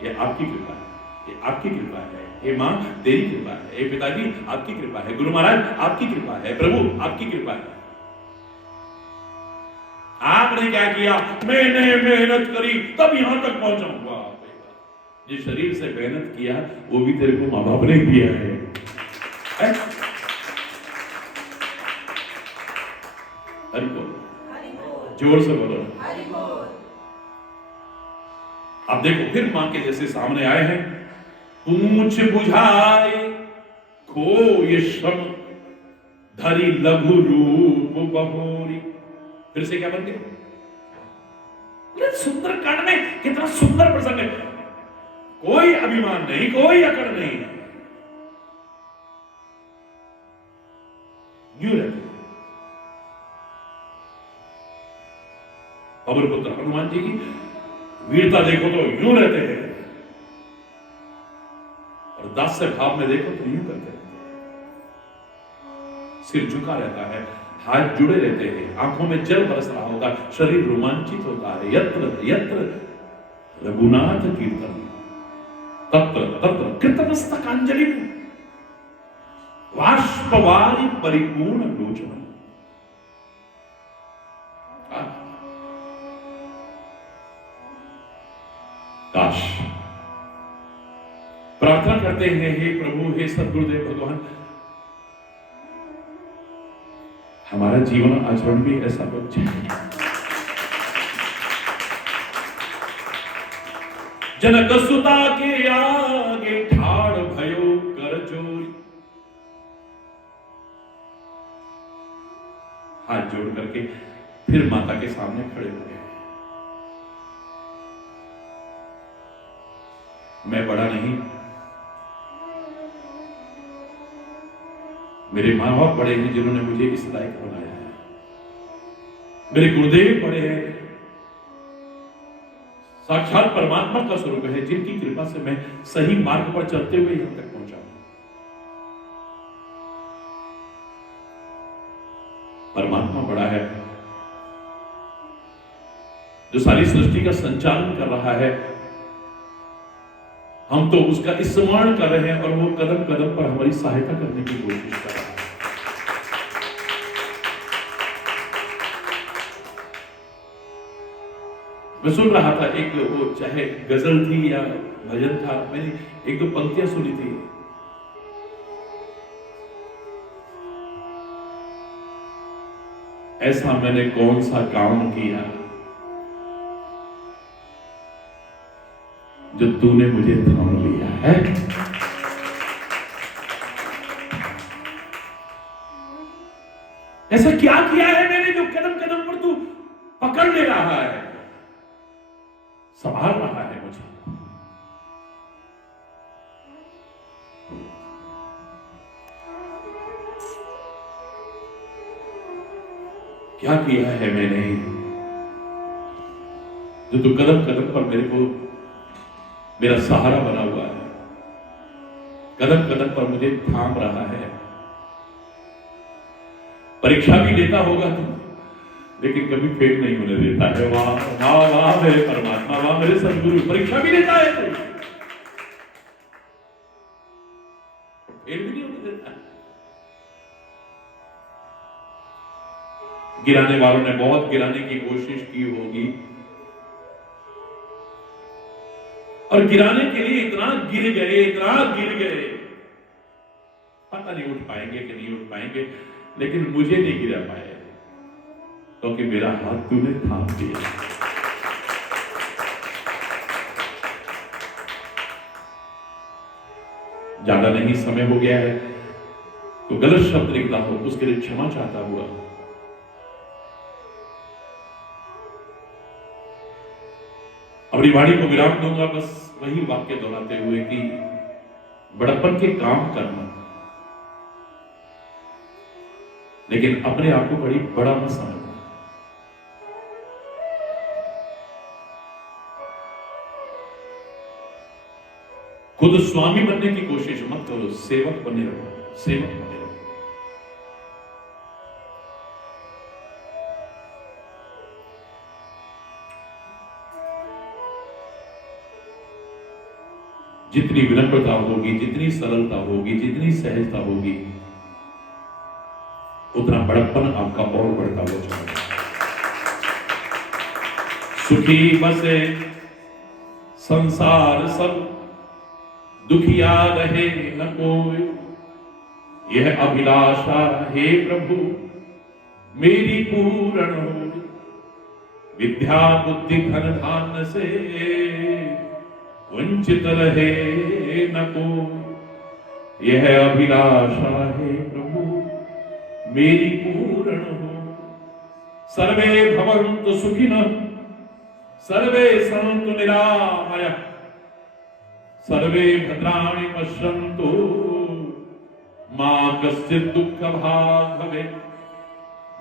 ये आपकी कृपा है, ये आपकी कृपा है। हे मां तेरी कृपा है, हे पिताजी आपकी कृपा है, गुरु महाराज आपकी कृपा है, प्रभु आपकी कृपा है। आपने क्या किया? मैंने मेहनत करी तब यहां तक पहुंचा हूं। जिस शरीर से मेहनत किया वो भी तेरे को मां बाप ने दिया है। हरि बोल। जोर से बोलो। अब देखो फिर मां के जैसे सामने आए हैं, पूछ बुझाए खो ये श्रम धरी लघु रूप बहोरी। फिर से क्या बन गया? सुंदर कांड में कितना सुंदर प्रसंग है, कोई अभिमान नहीं, कोई अकड़ नहीं, यूं रहते। पवन पुत्र हनुमान जी की वीरता देखो तो यूं रहते हैं, और दास्य भाव में देखो तो यूं करते रहते हैं। सिर झुका रहता है, हाथ जुड़े रहते हैं, आंखों में जल बरस रहा होगा, शरीर रोमांचित होता है। यत्र यत्र रघुनाथ कीर्तन तत्र तत्र कृतमस्तकांजलि बाष्पवारी परिपूर्ण लोचन। काश प्रार्थना करते हैं, हे प्रभु, हे सद्गुरुदेव भगवान, हमारा जीवन आचरण भी ऐसा बन जाए। जनक सुता के आगे ठाड़ भयो कर जोरी। हाथ जोड़ करके फिर माता के सामने खड़े हो गए। मैं बड़ा नहीं, मेरे मां बाप बड़े हैं जिन्होंने मुझे इस लायक बनाया है, मेरे गुरुदेव बड़े हैं, साक्षात परमात्मा का स्वरूप है, जिनकी कृपा से मैं सही मार्ग पर चलते हुए यहां तक पहुंचा हूं। परमात्मा बड़ा है जो सारी सृष्टि का संचालन कर रहा है, हम तो उसका स्मरण कर रहे हैं और वो कदम कदम पर हमारी सहायता करने की कोशिश कर रहा है। मैं सुन रहा था एक, वो चाहे गजल थी या भजन था, मैंने एक दो पंक्तियां सुनी थी। ऐसा मैंने कौन सा काम किया जो तूने मुझे थाम लिया है। ऐसा क्या किया है मैंने जो कदम कदम पर तू पकड़ ले रहा है, संभाल रहा है मुझे। क्या किया है मैंने जो तो कदम कदम पर मेरे को मेरा सहारा बना हुआ है, कदम कदम पर मुझे थाम रहा है। परीक्षा भी देता होगा तू, लेकिन कभी फेल नहीं होने देता है। वाह वाह वाह मेरे परमात्मा, वाह मेरे सदगुरु, परीक्षा भी देता है तू, फेल भी नहीं होने देता है। गिराने वालों ने बहुत गिराने की कोशिश की होगी, और गिराने के लिए इतना गिर गए, इतना गिर गए, पता नहीं उठ पाएंगे कि नहीं उठ पाएंगे, लेकिन मुझे नहीं गिरा पाए क्योंकि मेरा हाथ तूने थाम दिया। ज्यादा नहीं समय हो गया है तो गलत शब्द निकला हो उसके लिए क्षमा चाहता हुआ अपनी वाणी को विराम दूंगा। बस वही वाक्य दोहराते हुए कि बड़प्पन के काम करना, लेकिन अपने आप को बड़ी बड़ा मत समझना। खुद स्वामी बनने की कोशिश मत करो, सेवक बने रहो, सेवक बने रहो। जितनी विनम्रता होगी, जितनी सरलता होगी, जितनी सहजता होगी, उतना बड़प्पन आपका और बढ़ता हुआ जाएगा। सुखी बसे संसार सब, दुखिया रहे न कोई, यह अभिलाषा हे प्रभु मेरी पूर्ण हो। विद्या बुद्धि धन धान्य से वंचित रहे न कोई, यह अभिलाषा हे प्रभु मेरी पूर्ण हो। सर्वे भवन्तु सुखिनः, सर्वे सन्तु निरामयः, सर्वे भद्राणि पश्यन्तु, मा कश्चित् दुःखभाग् भवेत्।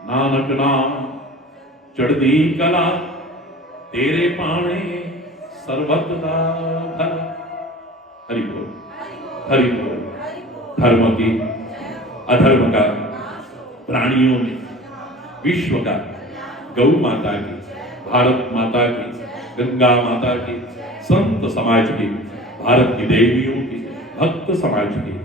नानक नाम चढ़दी कला, तेरे पाणे सर्वदा धर। हरि बोल, हरि बोल। धर्म की अधर्म का, प्राणियों में विश्व का, गौ माता की, भारत माता की, गंगा माता की, संत समाज की, भारत की देवियों की, भक्त समाज की,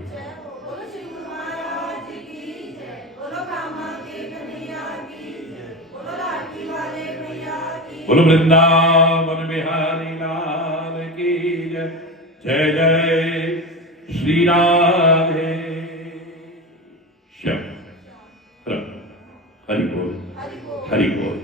बोलो वृंदावन बिहारी लाल की जय। जय जय श्री राधे श्याम। हरि बोल, हरि बोल।